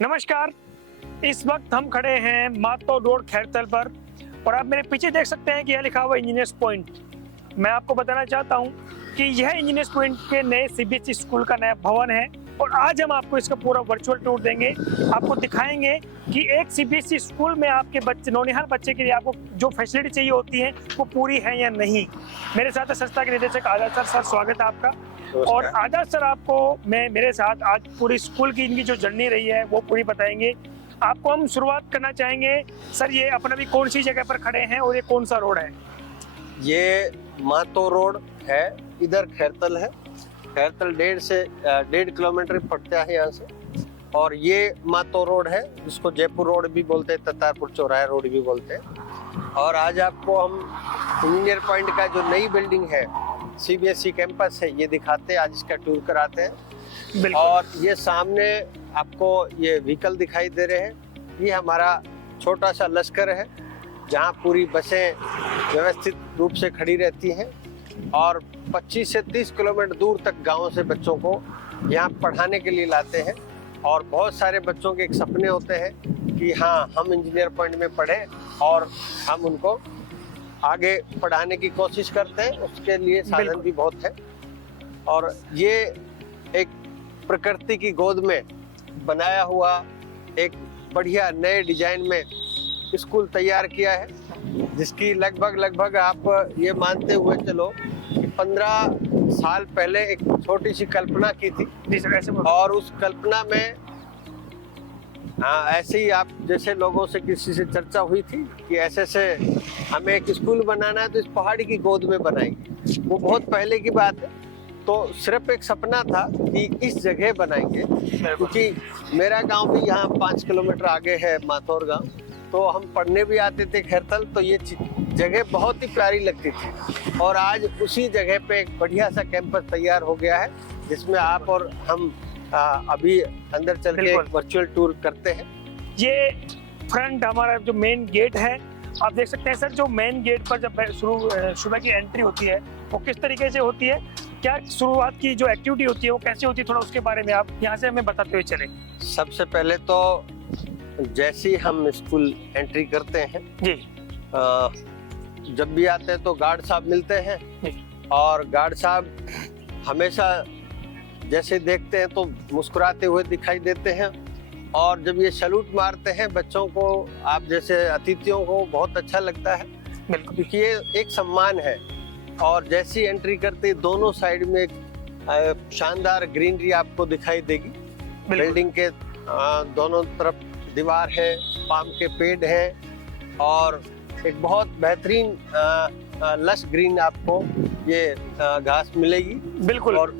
नमस्कार। इस वक्त हम खड़े हैं मातो रोड खैरतल पर और आप मेरे पीछे देख सकते हैं कि यह लिखा हुआ इंजीनियर्स पॉइंट। मैं आपको बताना चाहता हूं कि यह इंजीनियर्स पॉइंट के नए सीबीएसई स्कूल का नया भवन है और आज हम आपको इसका पूरा वर्चुअल टूर देंगे। आपको दिखाएंगे कि एक सीबीएसई स्कूल में आपके बच्चे नौनिहाल बच्चे के लिए आपको जो फैसिलिटी चाहिए होती है वो पूरी है या नहीं। मेरे साथ संस्था के निदेशक आजाद सर, स्वागत है आपका। और आजाद सर आपको मेरे साथ आज पूरी स्कूल की इनकी जो जर्नी रही है वो पूरी बताएंगे। आपको हम शुरुआत करना चाहेंगे सर, ये अपना भी कौन सी जगह पर खड़े हैं और ये कौन सा रोड है? ये मातो रोड है, इधर खैरतल है। खैरतल 1.5 किलोमीटर पड़ता है यहाँ से। और ये मातो रोड है जिसको जयपुर रोड भी बोलते हैं, ततारपुर चौराहा रोड भी बोलते हैं। और आज आपको हम इंजीनियर पॉइंट का जो नई बिल्डिंग है, सीबीएसई कैंपस है, ये दिखाते हैं। आज इसका टूर कराते हैं। और ये सामने आपको ये व्हीकल दिखाई दे रहे हैं, ये हमारा छोटा सा लश्कर है जहाँ पूरी बसें व्यवस्थित रूप से खड़ी रहती हैं और 25 से 30 किलोमीटर दूर तक गाँव से बच्चों को यहाँ पढ़ाने के लिए लाते हैं। और बहुत सारे बच्चों के एक सपने होते हैं कि हाँ, हम इंजीनियर पॉइंट में पढ़े और हम उनको आगे पढ़ाने की कोशिश करते हैं। उसके लिए साधन भी बहुत है। और ये एक प्रकृति की गोद में बनाया हुआ एक बढ़िया नए डिजाइन में स्कूल तैयार किया है, जिसकी लगभग आप ये मानते हुए चलो कि 15 साल पहले एक छोटी सी कल्पना की थी। जी सर, ऐसे और उस कल्पना में ऐसे ही आप जैसे लोगों से किसी से चर्चा हुई थी कि ऐसे हमें एक स्कूल बनाना है तो इस पहाड़ी की गोद में बनाएंगे। वो बहुत पहले की बात है। तो सिर्फ एक सपना था कि इस जगह बनाएंगे, क्योंकि मेरा गांव भी यहाँ 5 किलोमीटर आगे है, माथौर गांव। तो हम पढ़ने भी आते थे खैरतल, तो ये जगह बहुत ही प्यारी लगती थी। और आज उसी जगह पे एक बढ़िया सा कैंपस तैयार हो गया है, जिसमें आप और हम अभी अंदर चल के एक वर्चुअल टूर करते हैं। ये फ्रंट हमारा जो मेन गेट है, आप देख सकते हैं सर। जो मेन गेट पर जब सुबह की एंट्री होती है वो किस तरीके से होती है, क्या शुरुआत की जो एक्टिविटी होती है वो कैसे होती है, थोड़ा उसके बारे में आप यहाँ से हमें बताते हुए चले। सबसे पहले तो जैसे ही हम स्कूल एंट्री करते हैं जी, जब भी आते हैं तो गार्ड साहब मिलते हैं। और गार्ड साहब हमेशा जैसे देखते हैं तो मुस्कुराते हुए दिखाई देते हैं। और जब ये सैल्यूट मारते हैं बच्चों को, आप जैसे अतिथियों को, बहुत अच्छा लगता है, क्योंकि ये एक सम्मान है। और जैसी एंट्री करते दोनों साइड में एक शानदार ग्रीनरी आपको दिखाई देगी। बिल्डिंग के दोनों तरफ दीवार है, पाम के पेड़ है और एक बहुत बेहतरीन लश ग्रीन आपको ये घास मिलेगी। बिल्कुल। और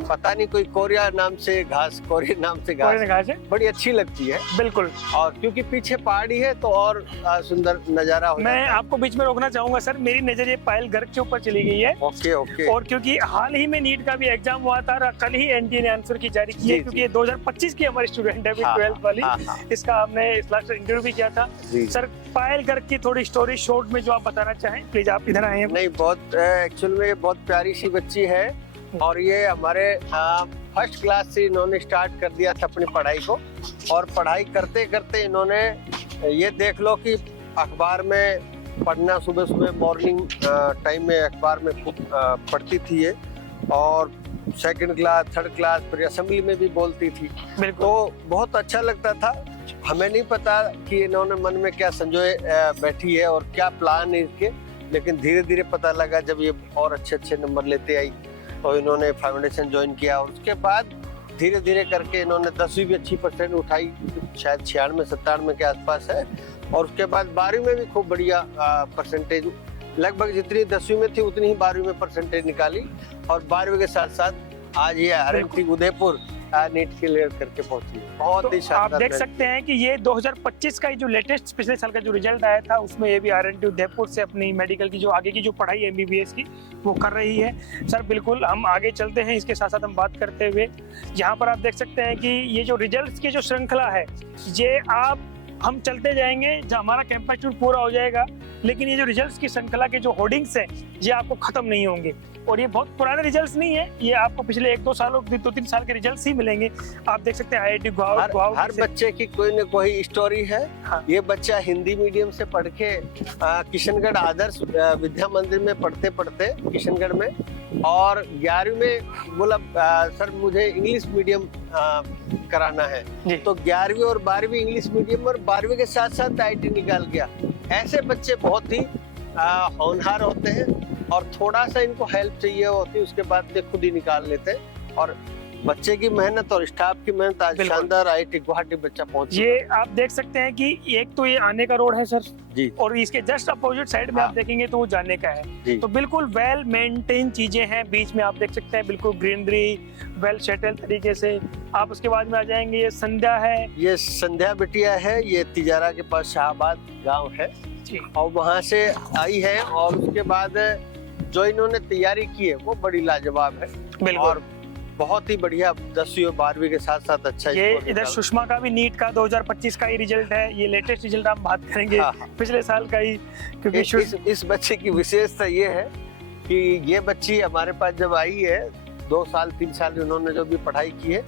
पता नहीं कोई कोरिया नाम से घास है, बड़ी अच्छी लगती है। बिल्कुल। और क्योंकि पीछे पहाड़ी है तो और सुंदर नजारा हो। मैं आपको बीच में रोकना चाहूंगा सर, मेरी नजर ये पायल गर्ग के ऊपर चली गई है। ओके। और क्योंकि हाल ही में नीट का भी एग्जाम हुआ था, कल ही एनटीए ने आंसर की जारी की है, क्योंकि ये 2025 की हमारी स्टूडेंट है, 12th वाली। इसका हमने इस लास्ट इंटरव्यू भी किया था। सर, पायल गर्ग की थोड़ी स्टोरी शॉर्ट में जो आप बताना चाहें, प्लीज आप इधर आए। नहीं, बहुत एक्चुअल में ये बहुत प्यारी सी बच्ची है। और ये हमारे फर्स्ट क्लास से इन्होंने स्टार्ट कर दिया था अपनी पढ़ाई को। और पढ़ाई करते करते इन्होंने ये देख लो कि अखबार में पढ़ना, सुबह मॉर्निंग टाइम में अखबार में खूब पढ़ती थी ये। और सेकंड क्लास, थर्ड क्लास, फिर असेंबली में भी बोलती थी। तो बहुत अच्छा लगता था। हमें नहीं पता कि इन्होंने मन में क्या संजोए बैठी है और क्या प्लान है इसके, लेकिन धीरे धीरे पता लगा जब ये और अच्छे नंबर लेते आई तो इन्होंने फाउंडेशन ज्वाइन किया। और उसके बाद धीरे धीरे करके इन्होंने 10वीं भी अच्छी परसेंट उठाई, शायद 96-97 के आसपास है। और उसके बाद 12वीं में भी खूब बढ़िया परसेंटेज, लगभग जितनी 10वीं में थी उतनी ही 12वीं में परसेंटेज निकाली। और 12वीं के साथ साथ आज ये RNT उदयपुर नीट क्लियर करके पहुंची। बहुत ही शानदार। आप देख सकते हैं कि ये 2025 का जो लेटेस्ट पिछले साल का जो रिजल्ट आया था, उसमें ये भी RNT उदयपुर से अपनी मेडिकल की जो आगे की जो पढ़ाई है MBBS की, वो कर रही है। सर बिल्कुल, हम आगे चलते हैं, इसके साथ साथ हम बात करते हुए यहाँ पर आप देख सकते हैं कि ये जो रिजल्ट की जो श्रृंखला है, ये आप हम चलते जाएंगे, जब हमारा कैंपस टूर पूरा हो जाएगा, लेकिन ये जो रिजल्ट्स की श्रृंखला के जो होर्डिंग्स हैं ये आपको खत्म नहीं होंगे। और ये बहुत पुराने रिजल्ट्स नहीं है, ये आपको पिछले 1-2 सालों 2-3 साल के रिजल्ट्स ही मिलेंगे। आप देख सकते हैं IIT गुवाहाटी हर बच्चे की कोई न कोई स्टोरी है। हाँ। ये बच्चा हिंदी मीडियम से पढ़ के किशनगढ़ आदर्श विद्या मंदिर में पढ़ते पढ़ते किशनगढ़ में, और 11वीं में बोला सर मुझे इंग्लिश मीडियम कराना है, जी। तो 11वीं और 12वीं इंग्लिश मीडियम और 12वीं के साथ साथ IIT निकाल गया। ऐसे बच्चे बहुत ही होनहार होते हैं, और थोड़ा सा इनको हेल्प चाहिए होती है, उसके बाद ये खुद ही निकाल लेते हैं। और बच्चे की मेहनत और स्टाफ की मेहनत आज बिल्कुल। शानदार IIT गुवाहाटी बच्चा पहुंच ये आप देख सकते हैं कि एक तो ये आने का रोड है सर जी, और इसके जस्ट अपोजिट साइड में हाँ। आप देखेंगे तो वो जाने का है। जी। तो बिल्कुल वेल मेंटेन चीजें हैं, बीच में आप देख सकते हैं बिल्कुल ग्रीनरी वेल सेटल तरीके से। आप उसके बाद में आ जाएंगे, ये संध्या है ये संध्या बिटिया है, ये तिजारा के पास शाहबाद गांव है, जी। और वहां से आई है। और उसके बाद जो इन्होंने तैयारी की है वो बड़ी लाजवाब है, बिल्कुल। और बहुत ही बढ़िया 10वीं और 12वीं के साथ साथ अच्छा ये स्कोर इधर निकाला। सुषमा का भी नीट का 2025 का ही रिजल्ट है, ये लेटेस्ट रिजल्ट हम बात करेंगे हाँ, हाँ। पिछले साल का ही, क्योंकि इस बच्चे की विशेषता ये है कि ये बच्ची हमारे पास जब आई है 2 साल 3 साल इन्होंने जो भी पढ़ाई की है,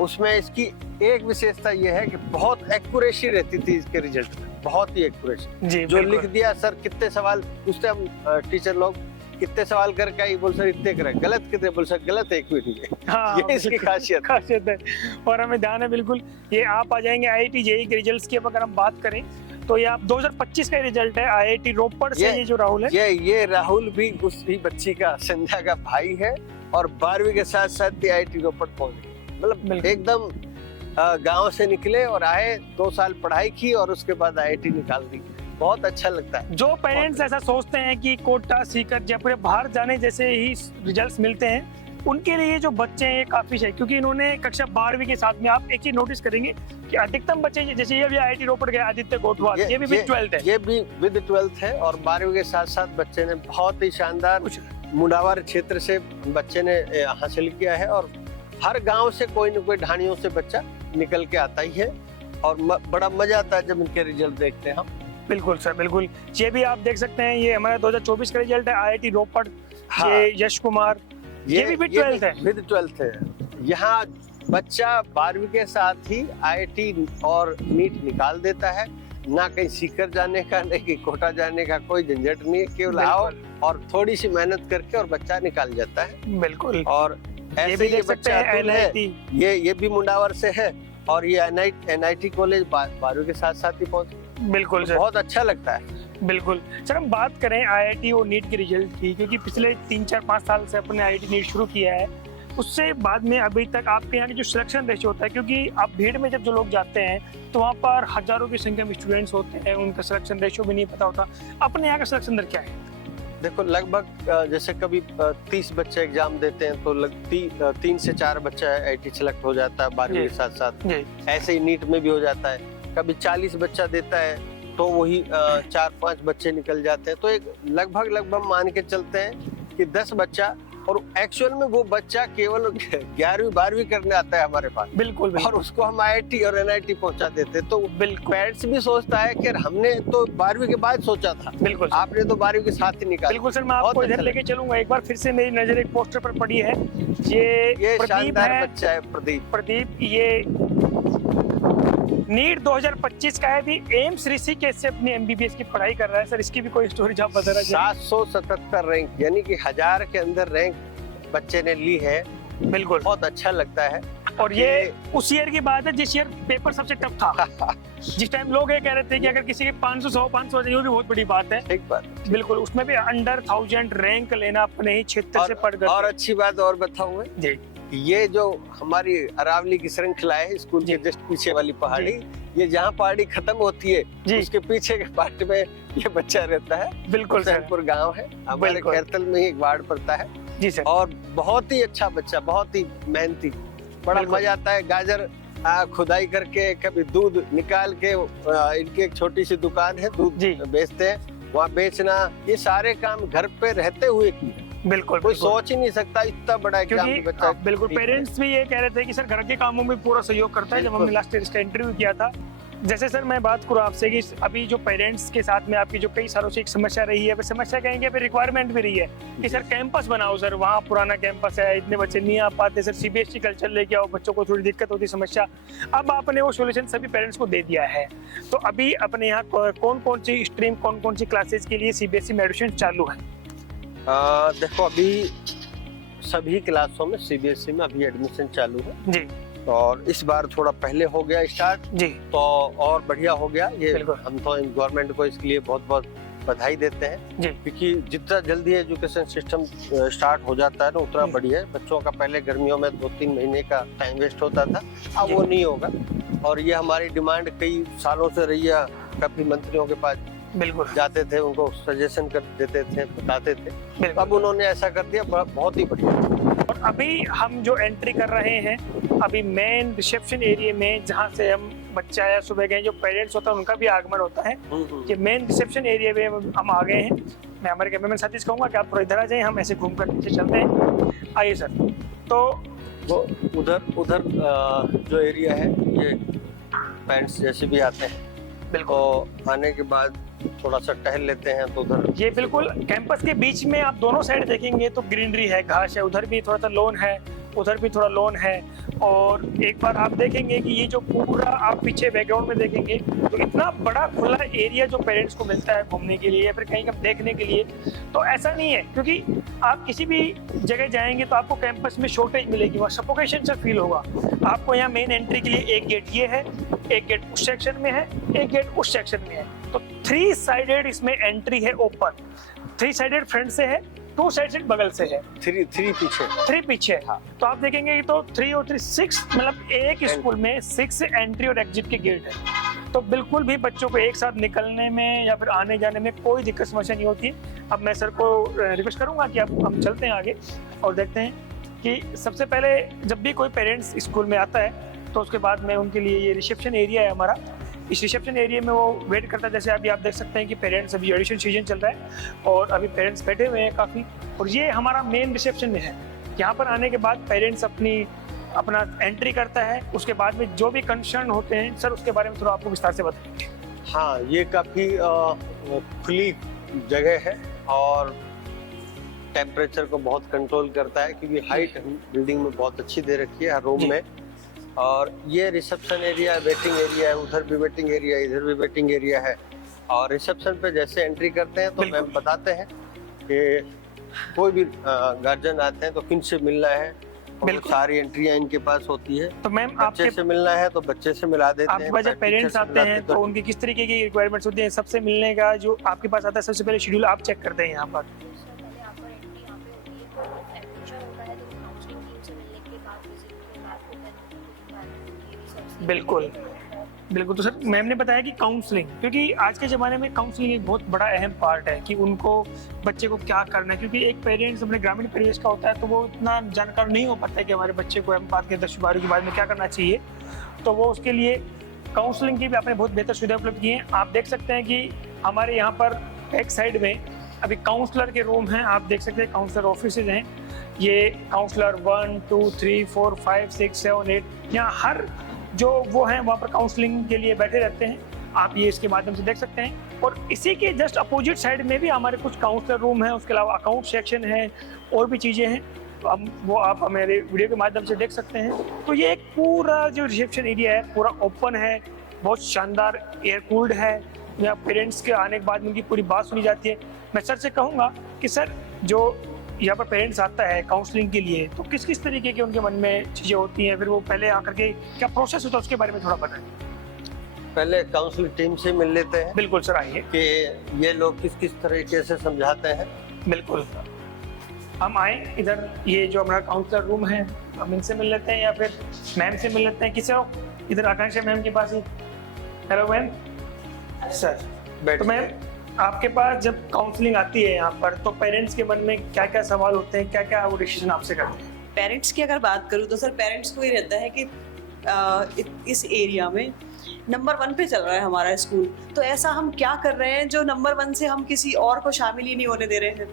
उसमें इसकी एक विशेषता ये है कि बहुत एक्यूरेसी रहती थी इसके रिजल्ट में, बहुत ही एक्यूरेसी। जी जो बिल्कुल। लिख दिया सर कितने सवाल पूछते हम टीचर लोग, कितने सवाल करके आई, बोल सर इतने करे, गलत कितने, बोल सर गलत एक भी नहीं है। हाँ, ये इसकी बिल्कुल, खासियत है। और हमें ध्यान है बिल्कुल। ये आप आ जाएंगे IIT JEE के रिजल्ट्स की, अब अगर हम बात करें तो ये आप 2025 का रिजल्ट है IIT रोपड़ से, ये जो राहुल है, ये राहुल भी उसी बच्ची का संध्या का भाई है, और 12वीं के साथ साथ IIT रोपड़ पहुंच गए। मतलब बिल्कुल। एकदम गांव से निकले और आए, 2 साल पढ़ाई की और उसके बाद IIT निकाल दी। बहुत अच्छा लगता है। जो पेरेंट्स ऐसा सोचते हैं कि कोटा सीकर जयपुर बाहर जाने जैसे ही रिजल्ट्स मिलते हैं, उनके लिए जो बच्चे हैं ये काफी है, क्योंकि इन्होंने कक्षा 12वीं के साथ में आप एक चीज नोटिस करेंगे कि अधिकतम बच्चे, जैसे ये भी IIT रोपड़ गए आदित्य गोठवाल, ये भी विद 12th है, ये भी विद 12th है, और 12वीं के साथ साथ बच्चे ने बहुत ही शानदार मुंडावर क्षेत्र से बच्चे ने हासिल किया है। और हर गांव से कोई न कोई ढाणियों से बच्चा निकल के आता ही है, और बड़ा मजा आता है जब इनके रिजल्ट देखते हैं हम। बिल्कुल सर बिल्कुल। ये भी आप देख सकते हैं, ये हमारा 2024 का रिजल्ट है IIT रोपड़, हाँ। ये यश कुमार, ये भी विद 12th है। विद 12th है। यहाँ बच्चा 12वीं के साथ ही IIT और नीट निकाल देता है, ना कहीं सीकर जाने का, ना कहीं कोटा जाने का, कोई झंझट नहीं है, केवल आओ और थोड़ी सी मेहनत करके और बच्चा निकाल जाता है। बिल्कुल। और ये ऐसे भी ये देख सकते बच्चा हैं अतुल है, NIT, ये भी मुंडावर से है, और ये NIT कॉलेज 12वीं के साथ साथ ही पहुंच, बिल्कुल सर, बहुत अच्छा लगता है। बिल्कुल सर। हम बात करें IIT और नीट के रिजल्ट की, क्योंकि पिछले 3-4-5 साल से अपने IIT नीट शुरू किया है, उससे बाद में अभी तक आपके यहाँ की जो सिलेक्शन रेशियो होता है, क्योंकि आप भीड़ में जब जो लोग जाते हैं तो वहाँ पर हजारों की संख्या में स्टूडेंट्स होते हैं, उनका सिलेक्शन रेशियो भी नहीं पता होता। अपने यहाँ का सिलेक्शन दर क्या है? देखो लगभग जैसे कभी 30 बच्चे एग्जाम देते हैं तो 3 से 4 बच्चा IIT सेलेक्ट हो जाता है 12वीं जी। के साथ साथ। जी ऐसे ही नीट में भी हो जाता है, कभी 40 बच्चा देता है तो वही 4-5 बच्चे निकल जाते हैं। तो एक लगभग मान के चलते हैं कि 10 बच्चा, और एक्चुअल में वो बच्चा केवल 11वीं 12वीं करने आता है हमारे पास, बिल्कुल बिल्कुल। और उसको हम IIT और NIT पहुंचा देते हैं। तो बिल्कुल पेरेंट्स भी सोचता है कि हमने तो 12वीं के बाद सोचा था, बिल्कुल आपने तो 12वीं के साथ ही निकाला। बिल्कुल सर। मैं बहुत आपको इधर अच्छा लेके चलूंगा एक बार, फिर से मेरी नजर एक पोस्टर पर पड़ी है, ये प्रदीप शानदार है। बच्चा है प्रदीप। ये नीट 2025 का है, भी एम्स ऋषिकेश से अपनी MBBS की पढ़ाई कर रहा है। सर इसकी भी कोई स्टोरी आप बता रहे हैं? 777 रैंक, यानी कि 1000 के अंदर रैंक बच्चे ने ली है। बिल्कुल। बहुत अच्छा लगता है। और ये उस ईयर की बात है जिस ईयर पेपर सबसे टफ था, जिस टाइम लोग ये कह रहे थे कि अगर किसी के 500 ये भी बहुत बड़ी बात है। ठीक बात। बिल्कुल, उसमें भी अंडर 1000 रैंक लेना अपने ही क्षेत्र से पढ़ कर। और अच्छी बात और बताऊं मैं, जी, ये जो हमारी अरावली की श्रृंखला है स्कूल के जस्ट पीछे वाली पहाड़ी, ये जहाँ पहाड़ी खत्म होती है जी, उसके पीछे के पार्ट में ये बच्चा रहता है। बिल्कुल सर। हुसैनपुर गांव है हमारे बिल्कुल। खैरतल में ही एक वार्ड पड़ता है। जी सर। और बहुत ही अच्छा बच्चा, बहुत ही मेहनती, बड़ा बिल्कुल। मजा आता है। गाजर खुदाई करके, कभी दूध निकाल के, इनकी एक छोटी सी दुकान है, दूध जी। बेचते हैं, वहाँ बेचना, ये सारे काम घर पे रहते हुए किए। बिल्कुल, कोई बिल्कुल। सोच ही नहीं सकता इतना बड़ा एग्जाम क्योंकि बच्चा। बिल्कुल पेरेंट्स भी ये कह रहे थे कि सर घर के कामों में पूरा सहयोग करता है। जब हमने लास्ट ईयर इसका इंटरव्यू किया था जैसे सर मैं बात करूँ आपसे कि अभी जो पेरेंट्स के साथ में आपकी जो कई सालों से एक समस्या रही है, फिर समस्या कहेंगे, फिर रिक्वायरमेंट भी रही है कि सर कैंपस बनाओ सर, वहाँ पुराना कैंपस है, इतने बच्चे नहीं आ पाते सर, सीबीएसई कल्चर लेके आओ, बच्चों को थोड़ी दिक्कत होती समस्या। अब आपने वो सोल्यूशन सभी पेरेंट्स को दे दिया है, तो अभी अपने यहाँ कौन कौन सी स्ट्रीम, कौन कौन सी क्लासेज के लिए सीबीएसई में एडमिशन चालू है? देखो अभी सभी क्लासों में सीबीएसई में अभी एडमिशन चालू है जी, और इस बार थोड़ा पहले हो गया स्टार्ट, जी, तो और बढ़िया हो गया ये। बिल्कुल। हम तो गवर्नमेंट को इसके लिए बहुत बहुत बधाई देते हैं जी, क्योंकि जितना जल्दी एजुकेशन सिस्टम स्टार्ट हो जाता है ना उतना बढ़िया है। बच्चों का पहले गर्मियों में 2-3 महीने का टाइम वेस्ट होता था, अब वो नहीं होगा। और ये हमारी डिमांड कई सालों से रही है, काफी मंत्रियों के पास बिल्कुल जाते थे, उनको सजेशन कर देते थे, बताते थे, बिल्कुल। अब उन्होंने ऐसा कर दिया, बहुत ही बढ़िया। और अभी हम जो एंट्री कर रहे हैं अभी मेन रिसेप्शन एरिया में, जहाँ से हम बच्चा या सुबह गए जो पेरेंट्स होता है उनका भी आगमन होता है, कि मेन रिसेप्शन एरिया में हम आ गए हैं। मैं हमारे कैमरामैन साथी से कहूँगा कि आप थोड़ा इधर आ जाएं, हम ऐसे घूम कर नीचे चलते हैं। आइए सर। तो वो उधर जो एरिया है ये पेरेंट्स जैसे भी आते हैं, बिल्कुल तो आने के बाद थोड़ा सा टहल लेते हैं, तो उधर ये बिल्कुल कैंपस के बीच में आप दोनों साइड देखेंगे तो ग्रीनरी है, घास है, उधर भी थोड़ा सा लॉन है, उधर भी थोड़ा लॉन है। और एक बार आप देखेंगे कि ये जो पूरा आप पीछे बैकग्राउंड में देखेंगे तो इतना बड़ा खुला एरिया जो पेरेंट्स को मिलता है घूमने के लिए या फिर कहीं देखने के लिए, तो ऐसा नहीं है। क्योंकि आप किसी भी जगह जाएंगे तो आपको कैंपस में शॉर्टेज मिलेगी, वहाँ सफोकेशन सा फील होगा। आपको यहाँ मेन एंट्री के लिए एक गेट ये है, एक गेट उस सेक्शन में है, एक गेट उस सेक्शन में है, तो 3 साइडेड इसमें एंट्री है ओपन। 3 साइडेड फ्रंट से है, 2 साइडेड बगल से है, 3 पीछे। हाँ। तो आप देखेंगे तो 3 और 3 6, मतलब एक स्कूल में 6 एंट्री और एग्जिट के गेट है। तो बिल्कुल भी बच्चों को एक साथ निकलने में या फिर आने जाने में कोई दिक्कत समस्या नहीं होती। अब मैं सर को रिक्वेस्ट करूंगा कि अब हम चलते हैं आगे और देखते हैं कि सबसे पहले जब भी कोई पेरेंट्स स्कूल में आता है तो उसके बाद में उनके लिए ये रिसेप्शन एरिया है हमारा। इस रिसेप्शन एरिया में वो वेट करता है। जैसे अभी आप देख सकते हैं कि पेरेंट्स, अभी एडिशन सीजन चल रहा है और अभी पेरेंट्स बैठे हुए हैं काफ़ी, और ये हमारा मेन रिसेप्शन में है। यहाँ पर आने के बाद पेरेंट्स अपना एंट्री करता है, उसके बाद में जो भी कंसर्न होते हैं सर उसके बारे में थोड़ा आपको विस्तार से बताएंगे। हाँ, ये काफी खुली जगह है और टेम्परेचर को बहुत कंट्रोल करता है क्योंकि हाइट बिल्डिंग में बहुत अच्छी दे रखी है हर रूम में। और ये रिसेप्शन एरिया, वेटिंग एरिया है, उधर भी वेटिंग एरिया, इधर भी वेटिंग एरिया है। और रिसेप्शन पे जैसे एंट्री करते हैं तो मैम बताते हैं कि कोई भी गार्जियन आते हैं तो किन से मिलना है, बिल्कुल सारी एंट्रियां इनके पास होती है। तो मैम बच्चे से मिलना है तो बच्चे से मिला देते हैं। आपके पास जब पेरेंट्स आते हैं तो उनकी किस तरीके की रिक्वायरमेंट्स होती हैं? सबसे मिलने का जो आपके पास आता है सबसे पहले शेड्यूल आप चेक करते हैं यहाँ पर? बिल्कुल बिल्कुल। तो सर मैम ने बताया कि काउंसलिंग, क्योंकि आज के ज़माने में काउंसलिंग एक बहुत बड़ा अहम पार्ट है कि उनको बच्चे को क्या करना है। क्योंकि एक पेरेंट्स अपने ग्रामीण परिवेश का होता है तो वो इतना जानकार नहीं हो पाता है कि हमारे बच्चे को हम बात करें 10-12 के बाद में क्या करना चाहिए। तो वो उसके लिए काउंसलिंग की भी आपने बहुत बेहतर सुविधा उपलब्ध की है। आप देख सकते हैं कि हमारे यहाँ पर एक साइड में अभी काउंसलर के रूम हैं, आप देख सकते हैं काउंसलर ऑफिसेज हैं। ये काउंसलर 1 2 3 4 5 6 7 8 यहाँ हर जो वो हैं वहाँ पर काउंसलिंग के लिए बैठे रहते हैं। आप ये इसके माध्यम से देख सकते हैं। और इसी के जस्ट अपोजिट साइड में भी हमारे कुछ काउंसलर रूम है, उसके अलावा अकाउंट सेक्शन है और भी चीज़ें हैं, तो अब वो आप हमारे वीडियो के माध्यम से देख सकते हैं। तो ये एक पूरा जो रिसेप्शन एरिया है पूरा ओपन है, बहुत शानदार एयर कूल्ड है। यहाँ पेरेंट्स के आने के बाद उनकी पूरी बात सुनी जाती है। मैं सर से कहूँगा कि सर जो यहाँ पर पेरेंट्स आता है काउंसलिंग के लिए तो किस किस तरीके के उनके मन में चीज़ें होती हैं, फिर वो पहले आकर के क्या प्रोसेस होता है उसके बारे में थोड़ा बताएं। पहले काउंसलिंग टीम से मिल लेते हैं। बिल्कुल सर, आइए कि ये लोग किस किस तरीके से समझाते हैं। बिल्कुल, हम आए इधर, ये जो हमारा काउंसलर रूम है हम इनसे मिल लेते हैं या फिर मैम से मिल लेते हैं। किसे हो इधर? आकांक्षा मैम के पास ही। Hello ma'am. सर तो मैम आपके पास जब काउंसलिंग आती है यहाँ पर तो पेरेंट्स के मन में क्या क्या सवाल होते हैं, क्या क्या वो डिसीजन आपसे करते हैं? पेरेंट्स की अगर बात करूँ तो सर पेरेंट्स को ये रहता है कि इस एरिया में नंबर 1 पे चल रहा है हमारा स्कूल, तो ऐसा हम क्या कर रहे हैं जो नंबर 1 से हम किसी और को शामिल ही नहीं होने दे रहे हैं,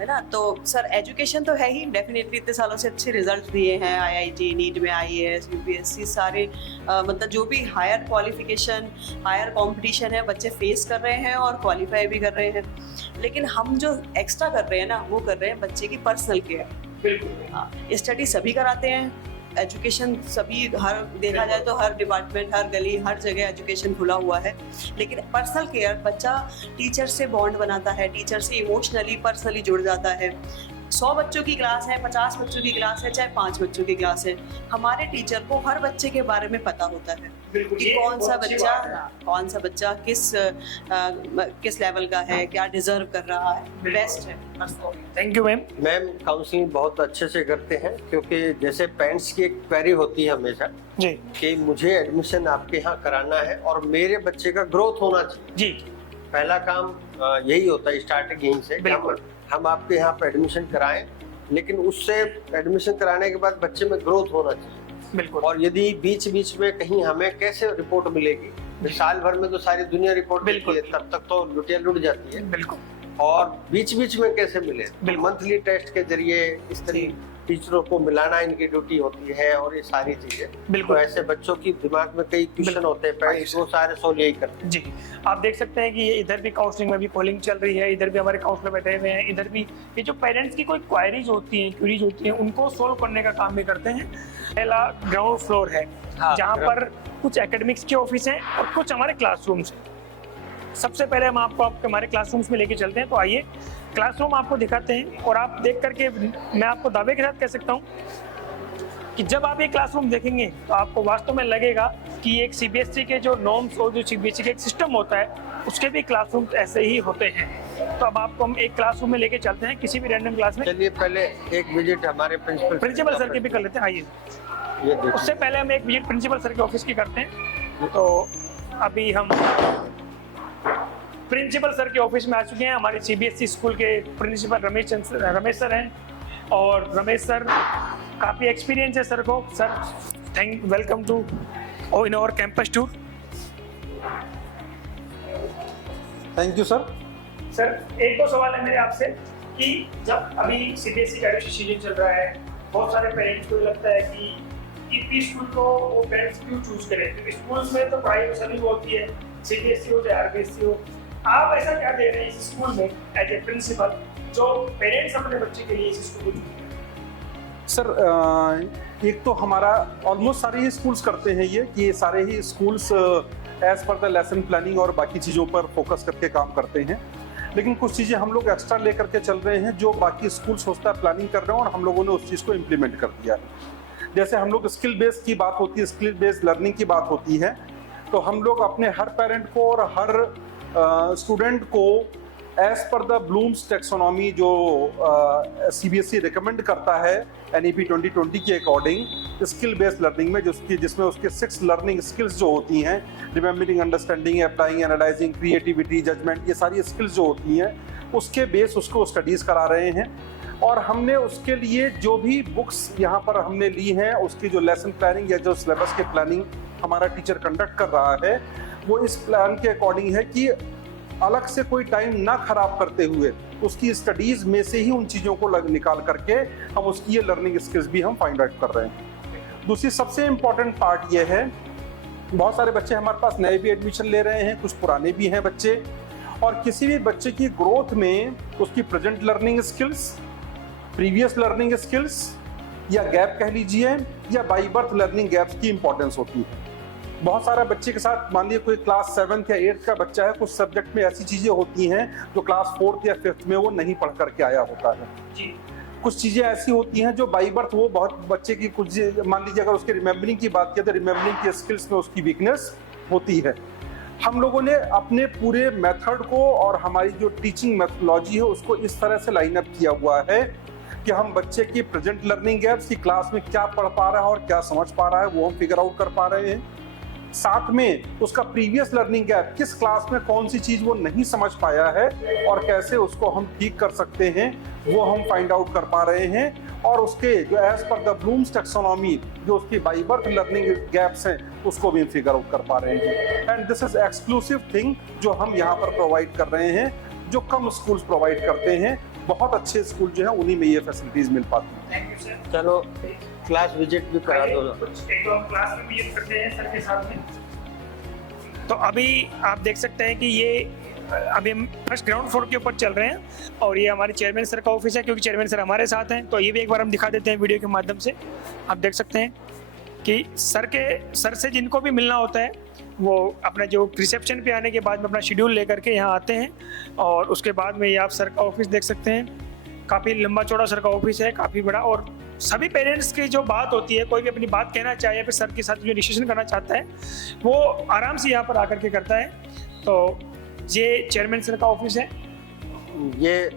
है ना। तो सर एजुकेशन तो है ही, डेफिनेटली इतने सालों से अच्छे रिजल्ट दिए हैं, IIT नीट में, IAS UPSC सारे मतलब जो भी हायर क्वालिफिकेशन हायर कंपटीशन है बच्चे फेस कर रहे हैं और क्वालिफाई भी कर रहे हैं। लेकिन हम जो एक्स्ट्रा कर रहे हैं ना, वो कर रहे हैं बच्चे की पर्सनल केयर। हाँ, स्टडी सभी कराते हैं, एजुकेशन सभी, हर देखा जाए तो हर डिपार्टमेंट, हर गली, हर जगह एजुकेशन खुला हुआ है। लेकिन पर्सनल केयर, बच्चा टीचर से बॉन्ड बनाता है, टीचर से इमोशनली पर्सनली जुड़ जाता है। 100 बच्चों की क्लास है, 50 बच्चों की क्लास है, चाहे 5 बच्चों की क्लास है, हमारे टीचर को हर बच्चे के बारे में पता होता है कि कौन सा बच्चा किस लेवल का है, क्या डिजर्व कर रहा है, बेस्ट है। Thank you ma'am. Ma'am counselling बहुत अच्छे से करते हैं, क्योंकि जैसे पेरेंट्स की एक क्वेरी होती है हमेशा जी कि मुझे एडमिशन आपके यहाँ कराना है और मेरे बच्चे का ग्रोथ होना चाहिए। जी, पहला काम यही होता है स्टार्टिंग यहीं से, बिल्कुल। हम आपके यहाँ पे एडमिशन कराएं, लेकिन उससे एडमिशन कराने के बाद बच्चे में ग्रोथ होना चाहिए। बिल्कुल। और यदि बीच बीच में कहीं हमें कैसे रिपोर्ट मिलेगी, साल भर में तो सारी दुनिया रिपोर्ट बिल्कुल। मिलती है, तब तक तो लुटिया लुट जाती है। बिल्कुल। और बीच बीच में कैसे मिले, बिल्कुल। मंथली टेस्ट के जरिए इस तरह टीचरों को मिलाना इनकी ड्यूटी होती है, और ये सारी चीजें बिल्कुल। तो ऐसे बच्चों की दिमाग में कई क्वेश्चन होते हैं, पेरेंट्स वो सारे सोल्व यही करते हैं। जी, आप देख सकते हैं कि ये इधर भी काउंसलिंग में भी कॉलिंग चल रही है, इधर भी हमारे काउंसलर बैठे हुए हैं, इधर भी ये जो पेरेंट्स की कोई क्वायरीज होती हैं, क्यूरीज होती हैं, उनको सोल्व करने का काम भी करते हैं। पहला ग्राउंड फ्लोर है, हाँ, जहाँ पर कुछ एकेडमिक्स के ऑफिस हैं और कुछ हमारे क्लासरूम्स हैं। सबसे पहले हम आपको हमारे क्लासरूम्स में लेके चलते हैं, तो आइए क्लासरूम आपको दिखाते हैं। और आप देख करके मैं आपको दावे के साथ कह सकता हूँ कि जब आप ये क्लासरूम देखेंगे तो आपको वास्तव में लगेगा कि एक CBSE के जो नॉर्म्स और जो CBSE का एक सिस्टम होता है, उसके भी क्लासरूम ऐसे ही होते हैं। तो अब आपको हम एक क्लासरूम में लेके चलते हैं, किसी भी रैंडम क्लास में। चलिए पहले एक विजिट हमारे प्रिंसिपल सर की भी कर लेते हैं, आइए। ये देखिए। उससे पहले हम एक विजिट प्रिंसिपल सर के ऑफिस की करते हैं। तो अभी हम प्रिंसिपल सर के ऑफिस में आ चुके हैं। हमारे CBSE स्कूल के प्रिंसिपल रमेश सर हैं, और रमेश सर काफ़ी एक्सपीरियंस है सर को। Sir welcome to in our campus tour. Thank you sir. Sir एक दो सवाल है मेरे आपसे कि जब अभी CBSE का एडमिशन सीजन चल रहा है, बहुत सारे पेरेंट्स को लगता है कि EP स्कूल को वो पेरेंट्स क्यों चूज करें, क्योंकि स्कूल्स में तो पढ़ाई सभी होती है, CBSE हो चाहे RBSE हो। आप ऐसा क्या दे रहे हैं इस स्कूल में एज ए प्रिंसिपल, जो पेरेंट्स अपने बच्चे के लिए इस स्कूल को चुन रहे हैं? सर एक तो हमारा ऑलमोस्ट सारे ही स्कूल्स करते हैं ये कि सारे ही schools as per the lesson planning और बाकी चीज़ों पर फोकस करके काम करते हैं। लेकिन कुछ चीज़ें हम लोग एक्स्ट्रा लेकर के चल रहे हैं जो बाकी स्कूल सोचता है प्लानिंग कर रहे हैं, और हम लोगों ने उस चीज़ को इम्प्लीमेंट कर दिया है। जैसे हम लोग स्किल बेस्ड की बात होती है, स्किल बेस्ड लर्निंग की बात होती है, तो हम लोग अपने हर पेरेंट को और हर स्टूडेंट को as per the Bloom's taxonomy जो CBSE रिकमेंड करता है NEP 2020 के अकॉर्डिंग स्किल बेस्ड लर्निंग में, जिसमें उसके 6 लर्निंग स्किल्स जो होती हैं, remembering, understanding, applying, analysing, creativity, judgement, ये सारी स्किल्स जो होती हैं उसके बेस उसको स्टडीज़ करा रहे हैं। और हमने उसके लिए जो भी बुक्स यहाँ पर हमने ली हैं, उसकी जो लेसन प्लानिंग या जो सिलेबस की प्लानिंग हमारा टीचर कंडक्ट कर रहा है, वो इस प्लान के अकॉर्डिंग है कि अलग से कोई टाइम ना खराब करते हुए उसकी स्टडीज में से ही उन चीज़ों को निकाल करके हम उसकी ये लर्निंग स्किल्स भी हम फाइंड आउट कर रहे हैं। दूसरी सबसे इम्पॉर्टेंट पार्ट ये है, बहुत सारे बच्चे हमारे पास नए भी एडमिशन ले रहे हैं, कुछ पुराने भी हैं बच्चे, और किसी भी बच्चे की ग्रोथ में उसकी present learning skills, previous learning skills, या गैप कह लीजिए, या बाई बर्थ लर्निंग गैप्स की इंपॉर्टेंस होती है। बहुत सारा बच्चे के साथ, मान लीजिए कोई क्लास 7th या 8th का बच्चा है, कुछ सब्जेक्ट में ऐसी चीज़ें होती हैं जो क्लास 4th या 5th में वो नहीं पढ़ करके आया होता है। जी। कुछ चीज़ें ऐसी होती हैं जो बाई बर्थ वो बहुत बच्चे की, कुछ मान लीजिए अगर उसके रिमेम्बरिंग की बात किया तो रिमेम्बरिंग की स्किल्स में उसकी वीकनेस होती है। हम लोगों ने अपने पूरे मेथड को और हमारी जो टीचिंग मेथोलॉजी है उसको इस तरह से लाइन अप किया हुआ है कि हम बच्चे की प्रेजेंट लर्निंग गैप्स की क्लास में क्या पढ़ पा रहा है और क्या समझ पा रहा है वो हम फिगर आउट कर पा रहे हैं। साथ में उसका प्रीवियस लर्निंग गैप, किस क्लास में कौन सी चीज वो नहीं समझ पाया है और कैसे उसको हम ठीक कर सकते हैं, वो हम फाइंड आउट कर पा रहे हैं। और उसके जो as per the blooms taxonomy जो उसकी बाई बर्थ लर्निंग गैप्स हैं उसको भी फिगर आउट कर पा रहे हैं। And this is exclusive thing जो हम यहाँ पर प्रोवाइड कर रहे हैं, जो कम स्कूल्स प्रोवाइड करते हैं। बहुत अच्छे स्कूल जो है उन्हीं में ये फैसिलिटीज मिल पाती हैं। Thank you sir. चलो क्लास विजिट भी करा दो ना। एक तो हम क्लास में विजिट करते हैं सर के साथ में। तो अभी आप देख सकते हैं कि ये अभी हम फर्स्ट ग्राउंड फ्लोर के ऊपर चल रहे हैं और ये हमारे चेयरमैन सर का ऑफिस है, क्योंकि चेयरमैन सर हमारे साथ हैं। तो ये भी एक बार हम दिखा देते हैं वीडियो के माध्यम से। आप देख सकते हैं कि सर से जिनको भी मिलना होता है वो अपना जो रिसेप्शन पे आने के बाद में अपना शेड्यूल लेकर के यहाँ आते हैं और उसके बाद में ये आप सर का ऑफिस देख सकते हैं। काफ़ी लंबा चौड़ा सर का ऑफिस है, काफ़ी बड़ा। और सभी पेरेंट्स की जो बात होती है, कोई भी अपनी बात कहना चाहे या फिर सर के साथ जो डिस्कशन करना चाहता है वो आराम से यहाँ पर आकर के करता है। तो ये चेयरमैन सर का ऑफिस है। ये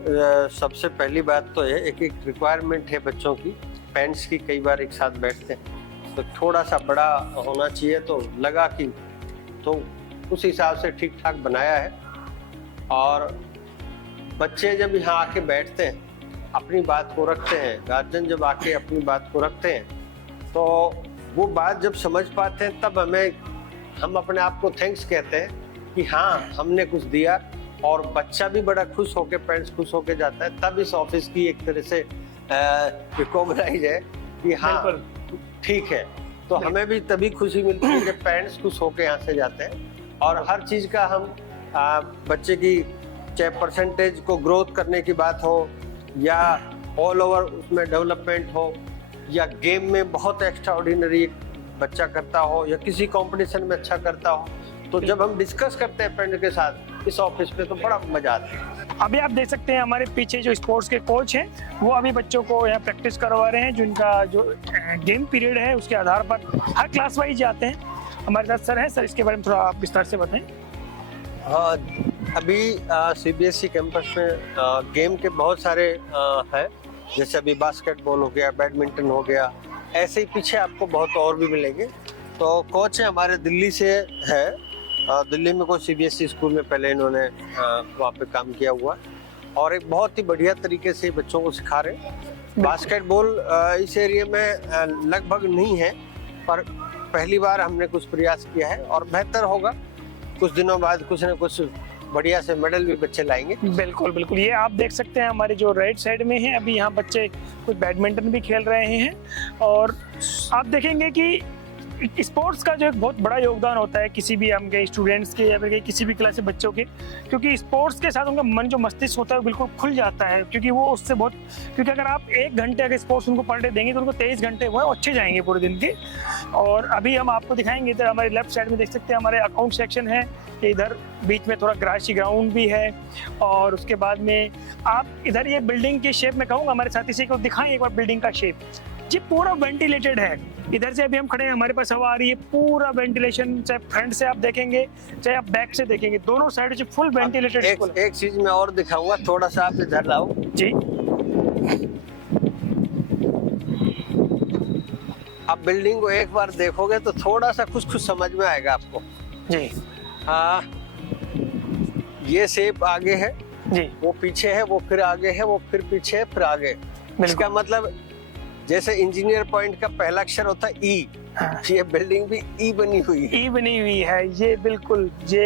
सबसे पहली बात तो है एक रिक्वायरमेंट है बच्चों की, पेरेंट्स की कई बार एक साथ बैठते हैं तो थोड़ा सा बड़ा होना चाहिए। तो लगा कि तो उस हिसाब से ठीक ठाक बनाया है। और बच्चे जब यहाँ आके बैठते हैं, अपनी बात को रखते हैं, गार्जियन जब आके अपनी बात को रखते हैं तो वो बात जब समझ पाते हैं तब हम अपने आप को थैंक्स कहते हैं कि हाँ हमने कुछ दिया। और बच्चा भी बड़ा खुश होके, पेरेंट्स खुश होके जाता है। तब इस ऑफिस की एक तरह से रिकॉग्नाइज है कि हाँ ठीक है। तो हमें भी तभी खुशी मिलती है जब पेरेंट्स खुश होके यहाँ से जाते हैं। और हर चीज़ का हम बच्चे की चाहे परसेंटेज को ग्रोथ करने की बात हो या ऑल ओवर उसमें डेवलपमेंट हो या गेम में बहुत एक्स्ट्रा ऑर्डिनरी बच्चा करता हो या किसी कंपटीशन में अच्छा करता हो, तो जब हम डिस्कस करते हैं पेरेंट के साथ इस ऑफिस में तो बड़ा मजा आता है। अभी आप देख सकते हैं हमारे पीछे जो स्पोर्ट्स के कोच हैं वो अभी बच्चों को यहाँ प्रैक्टिस करवा रहे हैं। जिनका जो गेम पीरियड है उसके आधार पर हर क्लास वाइज जाते हैं। हमारे साथ सर हैं, सर इसके बारे में थोड़ा आप विस्तार से बताएं। हाँ, अभी सीबीएसई कैंपस में गेम के बहुत सारे हैं, जैसे अभी बास्केटबॉल हो गया, बैडमिंटन हो गया, ऐसे ही पीछे आपको बहुत और भी मिलेंगे। तो कोच है हमारे दिल्ली से है, दिल्ली में कोई सीबीएसई स्कूल में पहले इन्होंने वहाँ पे काम किया हुआ और एक बहुत ही बढ़िया तरीके से बच्चों को सिखा रहे हैं। बास्केटबॉल इस एरिया में लगभग नहीं है, पर पहली बार हमने कुछ प्रयास किया है और बेहतर होगा। कुछ दिनों बाद कुछ न कुछ बढ़िया से मेडल भी बच्चे लाएंगे। बिल्कुल बिल्कुल। ये आप देख सकते हैं हमारे जो राइट साइड में है, अभी यहाँ बच्चे कुछ बैडमिंटन भी खेल रहे हैं। और आप देखेंगे कि स्पोर्ट्स का जो एक बहुत बड़ा योगदान होता है किसी भी हम के स्टूडेंट्स के या फिर किसी भी क्लास के बच्चों के, क्योंकि स्पोर्ट्स के साथ उनका मन जो मस्तिष्क होता है वो बिल्कुल खुल जाता है। क्योंकि वो उससे बहुत, क्योंकि अगर आप 1 घंटे अगर स्पोर्ट्स उनको पर डे देंगे तो उनको 23 घंटे वो अच्छे जाएंगे पूरे दिन के। और अभी हम आपको दिखाएंगे, इधर हमारे लेफ्ट साइड में देख सकते हैं हमारे अकाउंट सेक्शन है, इधर बीच में थोड़ा ग्रासी ग्राउंड भी है। और उसके बाद में आप इधर ये बिल्डिंग की शेप में कहूँगा हमारे साथी से को दिखाएं एक बार बिल्डिंग का शेप। जी पूरा वेंटिलेटेड है। इधर से अभी हम खड़े हैं, हमारे पास हवा आ रही है, पूरा वेंटिलेशन, चाहे फ्रंट से आप देखेंगे चाहे आप बैक से देखेंगे, दोनों साइड से फुल वेंटिलेटेड। एक चीज मैं और दिखाऊंगा, थोड़ा सा आप इधर लाओ जी। आप बिल्डिंग को एक बार देखोगे तो थोड़ा सा कुछ समझ में आएगा आपको जी। हाँ, ये शेप आगे है जी, वो पीछे है, वो फिर आगे है, वो फिर पीछे है, फिर आगे। इसका मतलब जैसे इंजीनियर पॉइंट का पहला अक्षर होता है ई, हाँ। ये बिल्डिंग भी ई बनी हुई है। ई बनी हुई है, ये बिल्कुल, ये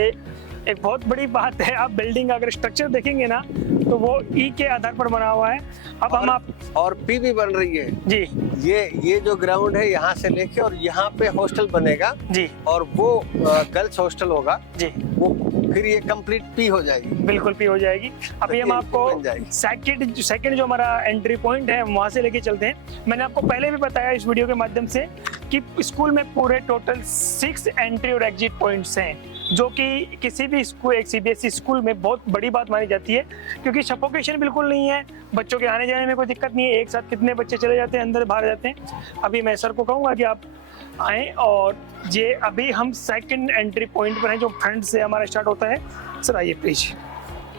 एक बहुत बड़ी बात है। आप बिल्डिंग अगर स्ट्रक्चर देखेंगे ना तो वो ई के आधार पर बना हुआ है। अब हम आप और पी भी बन रही है जी। ये जो ग्राउंड है यहाँ से लेके और यहाँ पे हॉस्टल बनेगा जी, और वो गर्ल्स हॉस्टल होगा जी, वो फिर ये कंप्लीट पी हो जाएगी। बिल्कुल पी हो जाएगी। अभी हम आपको सेकंड जो हमारा एंट्री पॉइंट है वहां से लेके चलते हैं। मैंने आपको पहले भी बताया इस वीडियो के माध्यम से कि स्कूल में पूरे टोटल 6 एंट्री और एग्जिट पॉइंट्स हैं, जो कि किसी भी स्कूल, एक सीबीएसई स्कूल में बहुत बड़ी बात मानी जाती है, क्योंकि सफोकेशन बिल्कुल नहीं है, बच्चों के आने जाने में कोई दिक्कत नहीं है। एक साथ कितने बच्चे चले जाते हैं, अंदर बाहर जाते हैं। अभी मैं सर को कहूँगा कि आप आए, और ये अभी हम सेकंड एंट्री पॉइंट पर हैं जो फ्रंट से हमारा स्टार्ट होता है। सर आइए प्लीज।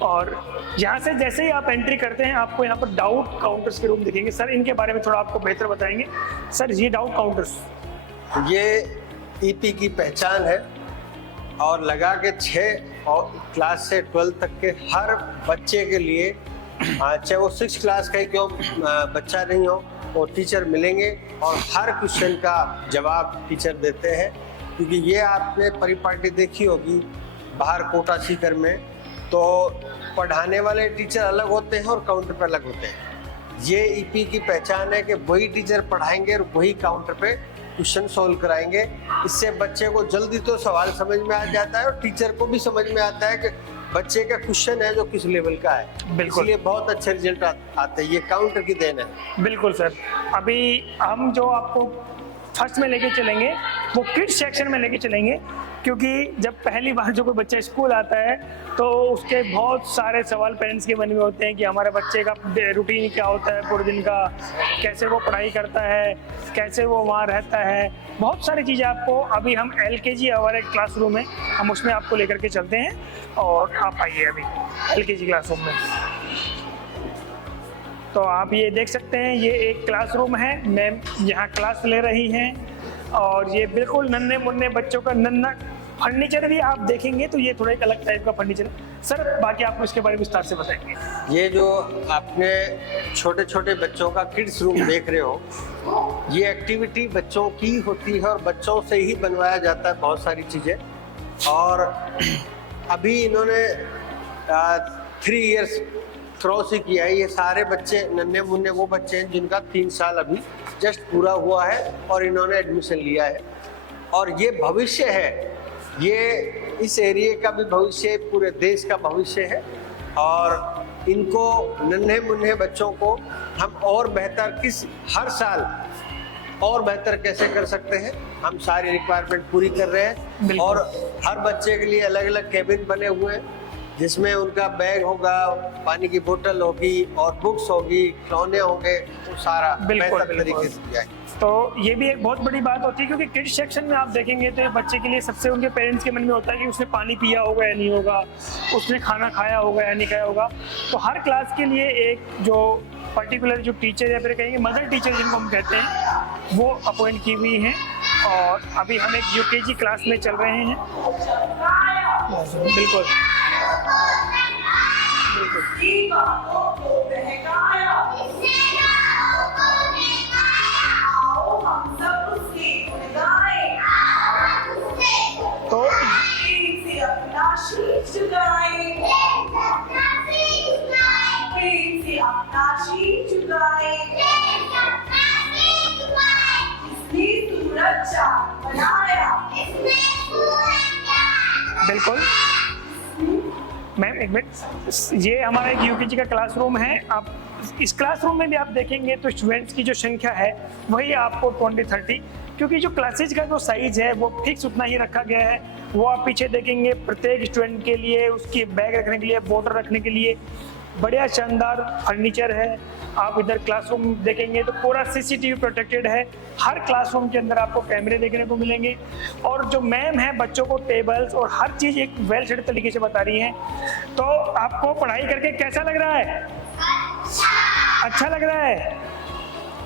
और यहाँ से जैसे ही आप एंट्री करते हैं आपको यहाँ पर डाउट काउंटर्स के रूम दिखेंगे। सर इनके बारे में थोड़ा आपको बेहतर बताएंगे। सर ये डाउट काउंटर्स, ये ईपी की पहचान है और लगा के 6 और क्लास से 12 तक के हर बच्चे के लिए, चाहे वो 6 क्लास का ही क्यों बच्चा नहीं हो, वो टीचर मिलेंगे और हर क्वेश्चन का जवाब टीचर देते हैं। क्योंकि ये आपने परिपाटी देखी होगी बाहर कोटा सीकर में, तो पढ़ाने वाले टीचर अलग होते हैं और काउंटर पे अलग होते हैं। ये ईपी की पहचान है कि वही टीचर पढ़ाएंगे और वही काउंटर पे क्वेश्चन सॉल्व कराएंगे। इससे बच्चे को जल्दी तो सवाल समझ में आ जाता है और टीचर को भी समझ में आता है कि बच्चे का क्वेश्चन है जो किस लेवल का है। बिल्कुल। इसलिए बहुत अच्छे रिजल्ट आते हैं। ये काउंटर की देन है। बिल्कुल सर। अभी हम जो आपको फर्स्ट में लेके चलेंगे वो किड्स सेक्शन में लेके चलेंगे, क्योंकि जब पहली बार जो कोई बच्चा स्कूल आता है तो उसके बहुत सारे सवाल पेरेंट्स के मन में होते हैं कि हमारे बच्चे का रूटीन क्या होता है पूरे दिन का, कैसे वो पढ़ाई करता है, कैसे वो वहाँ रहता है। बहुत सारी चीज़ें आपको अभी हम LKG हमारे क्लासरूम है, हम उसमें आपको लेकर के चलते हैं। और आप आइए अभी LKG क्लासरूम में। तो आप ये देख सकते हैं, ये एक क्लासरूम है। मैम यहाँ क्लास ले रही हैं और ये बिल्कुल नन्हे मुन्ने बच्चों का नन्हा फर्नीचर भी आप देखेंगे तो ये थोड़ा एक अलग टाइप का फर्नीचर है। सर बाकी आपको इसके बारे में विस्तार से बताएंगे। ये जो आपने छोटे छोटे बच्चों का किड्स रूम देख रहे हो, ये एक्टिविटी बच्चों की होती है और बच्चों से ही बनवाया जाता है बहुत सारी चीज़ें। और अभी इन्होंने 3 इयर्स क्रॉस ही किया है। ये सारे बच्चे नन्हे मुन्ने वो बच्चे हैं जिनका 3 साल अभी जस्ट पूरा हुआ है और इन्होंने एडमिशन लिया है। और ये भविष्य है, ये इस एरिया का भी भविष्य, पूरे देश का भविष्य है। और इनको नन्हे मुन्ने बच्चों को हम और बेहतर हर साल और बेहतर कैसे कर सकते हैं, हम सारी रिक्वायरमेंट पूरी कर रहे हैं। और हर बच्चे के लिए अलग अलग कैबिन बने हुए हैं जिसमें उनका बैग होगा, पानी की बोतल होगी और बुक्स होगी, खिलौने होंगे, तो सारा बेहतर तरीके से किया है। तो ये भी एक बहुत बड़ी बात होती है, क्योंकि किड्स सेक्शन में आप देखेंगे तो ये बच्चे के लिए सबसे उनके पेरेंट्स के मन में होता है कि उसने पानी पिया होगा या नहीं होगा, उसने खाना खाया होगा या नहीं खाया होगा। तो हर क्लास के लिए एक जो पर्टिकुलर जो टीचर या फिर कहेंगे मदर टीचर जिनको हम कहते हैं, वो अपॉइंट की हुई हैं। और अभी हम एक UKG क्लास में चल रहे हैं। बिल्कुल तो बिल्कुल मैम एक मिनट, ये हमारा एक UKG का क्लासरूम है। आप इस क्लासरूम में भी आप देखेंगे तो स्टूडेंट्स की जो संख्या है वही आपको 20-30, क्योंकि जो क्लासेज का जो साइज है वो फिक्स उतना ही रखा गया है। वो आप पीछे देखेंगे प्रत्येक स्टूडेंट के लिए उसकी बैग रखने के लिए, बोतल रखने के लिए बढ़िया शानदार फर्नीचर है। आप इधर क्लासरूम देखेंगे तो पूरा CCTV प्रोटेक्टेड है। हर क्लासरूम के अंदर आपको कैमरे देखने को मिलेंगे। और जो मैम है बच्चों को टेबल्स और हर चीज़ एक वेल सेट तरीके से बता रही हैं। तो आपको पढ़ाई करके कैसा लग रहा है? अच्छा लग रहा है?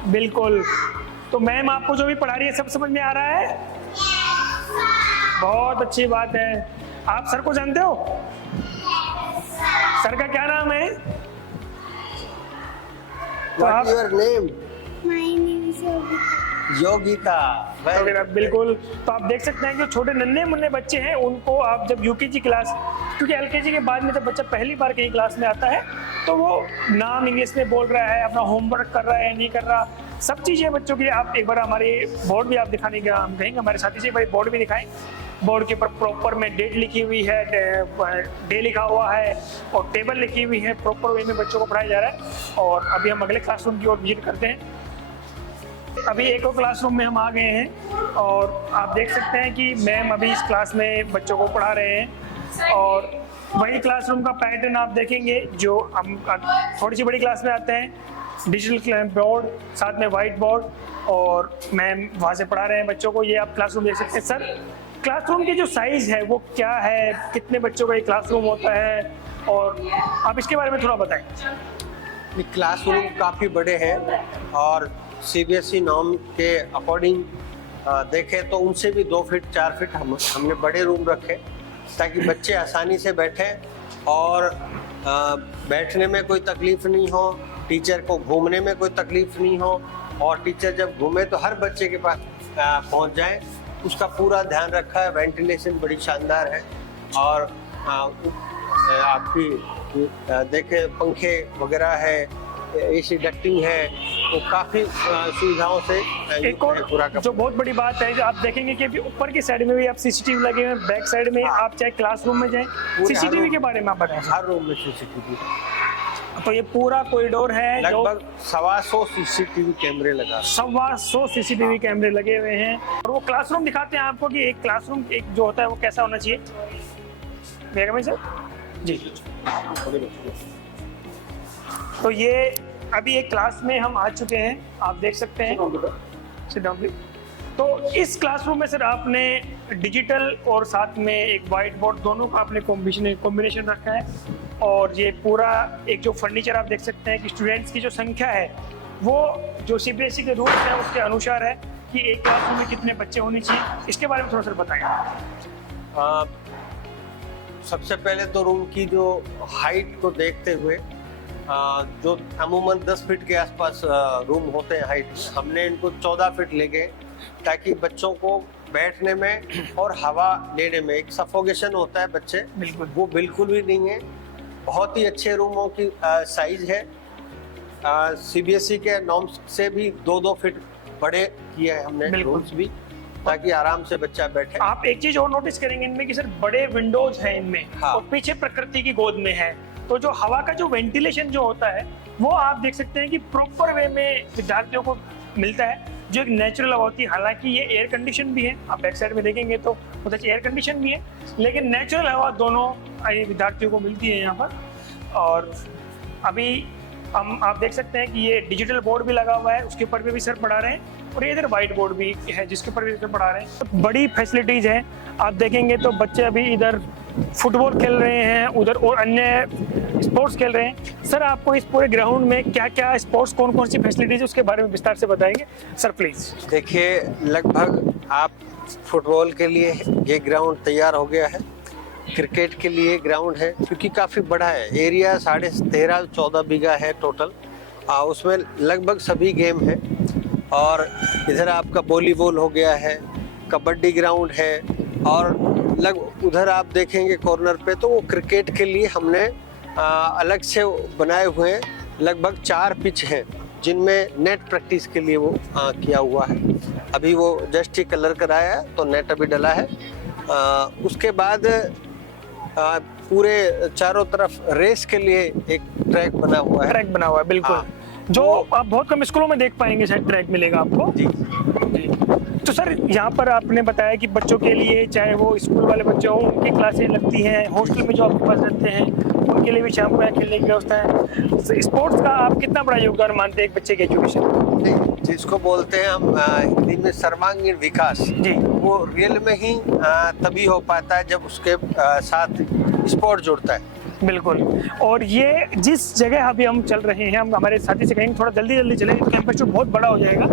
बिल्कुल। तो मैम आपको जो भी पढ़ा रही है सब समझ में आ रहा है? बहुत अच्छी बात है। आप सर को जानते हो? सर का क्या नाम है? What's your name? My name is Yogita. बिल्कुल। तो आप देख सकते हैं कि छोटे नन्हे मुन्ने बच्चे हैं, उनको आप जब UKG क्लास, क्योंकि LKG के बाद में जब बच्चा पहली बार कहीं क्लास में आता है तो वो नाम इंग्लिश में बोल रहा है, अपना होमवर्क कर रहा है नहीं कर रहा, सब चीज़ें बच्चों की। आप एक बार हमारे बोर्ड भी आप दिखाने का हम कहेंगे, हमारे साथी से एक बार बोर्ड भी दिखाएं। बोर्ड के ऊपर प्रॉपर में डेट लिखी हुई है, डे लिखा हुआ है और टेबल लिखी हुई है। प्रॉपर वे में बच्चों को पढ़ाया जा रहा है। और अभी हम अगले क्लासरूम की ओर विजिट करते हैं। अभी एक और क्लासरूम में हम आ गए हैं और आप देख सकते हैं कि मैम अभी इस क्लास में बच्चों को पढ़ा रहे हैं। और वही क्लासरूम का पैटर्न आप देखेंगे जो हम थोड़ी सी बड़ी क्लास में आते हैं, डिजिटल बोर्ड, साथ में वाइट बोर्ड, और मैम वहाँ से पढ़ा रहे हैं बच्चों को। ये आप क्लासरूम देख सकते हैं। सर क्लासरूम की जो साइज है वो क्या है, कितने बच्चों का ये क्लासरूम होता है, और आप इसके बारे में थोड़ा बताएं। क्लासरूम काफ़ी बड़े हैं और CBSE नॉर्म के अकॉर्डिंग देखें तो उनसे भी 2 फीट 4 फीट हमने बड़े रूम रखे ताकि बच्चे आसानी से बैठें और बैठने में कोई तकलीफ नहीं हो, टीचर को घूमने में कोई तकलीफ नहीं हो, और टीचर जब घूमे तो हर बच्चे के पास पहुंच जाए, उसका पूरा ध्यान रखा है। वेंटिलेशन बड़ी शानदार है और आपकी देखें पंखे वगैरह है, एसी डक्टिंग है, तो काफी सुविधाओं से एक और पूरा जो बहुत बड़ी बात है, जो आप देखेंगे कि अभी ऊपर की साइड में भी आप सीसीटीवी लगे हुए हैं, बैक साइड में आप चाहे क्लासरूम में जाएं, सीसीटीवी के बारे में आप बताएं। हर रूम में सीसीटीवी, तो ये पूरा कॉरिडोर है जो लगभग 125 सीसीटीवी कैमरे लगा, 125 सीसीटीवी कैमरे लगे हुए हैं। और वो क्लासरूम दिखाते हैं आपको कि एक क्लासरूम एक जो होता है वो कैसा होना चाहिए। बेगम सर जी, तो ये अभी एक क्लास में हम आ चुके हैं, आप देख सकते हैं। तो इस क्लासरूम में सर आपने डिजिटल और साथ में एक वाइट बोर्ड दोनों का आपने कॉम्बिनेशन रखा है। और ये पूरा एक जो फर्नीचर आप देख सकते हैं कि स्टूडेंट्स की जो संख्या है वो जो सीबीएसई के रूल्स हैं उसके अनुसार है कि एक क्लासरूम में कितने बच्चे होने चाहिए। इसके बारे में थोड़ा सा बताएं। सबसे पहले तो रूम की जो हाइट को देखते हुए जो अमूमन 10 फीट के आसपास रूम होते हैं हाइट, हमने इनको 14 फीट ले गए ताकि बच्चों को बैठने में और हवा लेने में, एक सफोकेशन होता है बच्चे, वो बिल्कुल भी नहीं है। बहुत ही अच्छे रूमों की साइज है। सीबीएसई के नॉर्म्स से भी 2-2 फीट बड़े किए हैं हमने रूम्स भी, ताकि आराम से बच्चा बैठे। आप एक चीज और नोटिस करेंगे इनमें कि सर बड़े विंडोज हैं इनमें, हाँ। और पीछे प्रकृति की गोद में है, तो जो हवा का जो वेंटिलेशन जो होता है वो आप देख सकते हैं कि प्रॉपर वे में विद्यार्थियों को मिलता है, जो एक नेचुरल हवा होती है। हालांकि ये एयर कंडीशन भी है, आप बैक साइड में देखेंगे तो मतलब एयर कंडीशन भी है, लेकिन नेचुरल हवा दोनों विद्यार्थियों को मिलती है यहाँ पर। और अभी हम आप देख सकते हैं कि ये डिजिटल बोर्ड भी लगा हुआ है, उसके ऊपर भी सर पढ़ा रहे हैं, और ये इधर व्हाइट बोर्ड भी है जिसके ऊपर भी सर पढ़ा रहे हैं। तो बड़ी फैसिलिटीज हैं। आप देखेंगे तो बच्चे अभी इधर फुटबॉल खेल रहे हैं, उधर और अन्य स्पोर्ट्स खेल रहे हैं। सर आपको इस पूरे ग्राउंड में क्या क्या स्पोर्ट्स, कौन कौन सी फैसिलिटीज है उसके बारे में विस्तार से बताएंगे सर प्लीज। देखिए, लगभग आप फुटबॉल के लिए ये ग्राउंड तैयार हो गया है, क्रिकेट के लिए ग्राउंड है, क्योंकि काफ़ी बड़ा है एरिया, 13.5-14 बीघा है टोटल, उसमें लगभग सभी गेम है। और इधर आपका वॉलीबॉल हो गया है, कबड्डी ग्राउंड है, और उधर आप देखेंगे कॉर्नर पे तो वो क्रिकेट के लिए हमने अलग से बनाए हुए हैं। लगभग 4 पिच हैं जिनमें नेट प्रैक्टिस के लिए वो किया हुआ है। अभी वो जस्ट ही कलर कराया है तो नेट अभी डला है। उसके बाद पूरे चारों तरफ रेस के लिए एक ट्रैक बना हुआ है। ट्रैक बना हुआ है, बिल्कुल। जो आप बहुत कम स्कूलों में देख पाएंगे शायद ट्रैक मिलेगा आपको। जी। तो सर यहाँ पर आपने बताया कि बच्चों के लिए, चाहे वो स्कूल वाले बच्चे हों, उनकी क्लासेस लगती हैं, हॉस्टल में जो आपके पास रहते हैं उनके लिए भी शाम को यहाँ खेलने की व्यवस्था है। स्पोर्ट्स का आप कितना बड़ा योगदान मानते हैं एक बच्चे के एजुकेशन? जिसको बोलते हैं हम हिंदी में सर्वांगीण विकास जी, वो रियल में ही तभी हो पाता है जब उसके साथ स्पोर्ट जुड़ता है। बिल्कुल। और ये जिस जगह अभी हम चल रहे हैं, हम हमारे साथी से कहेंगे थोड़ा जल्दी जल्दी चलें, कैंपस जो बहुत बड़ा हो जाएगा,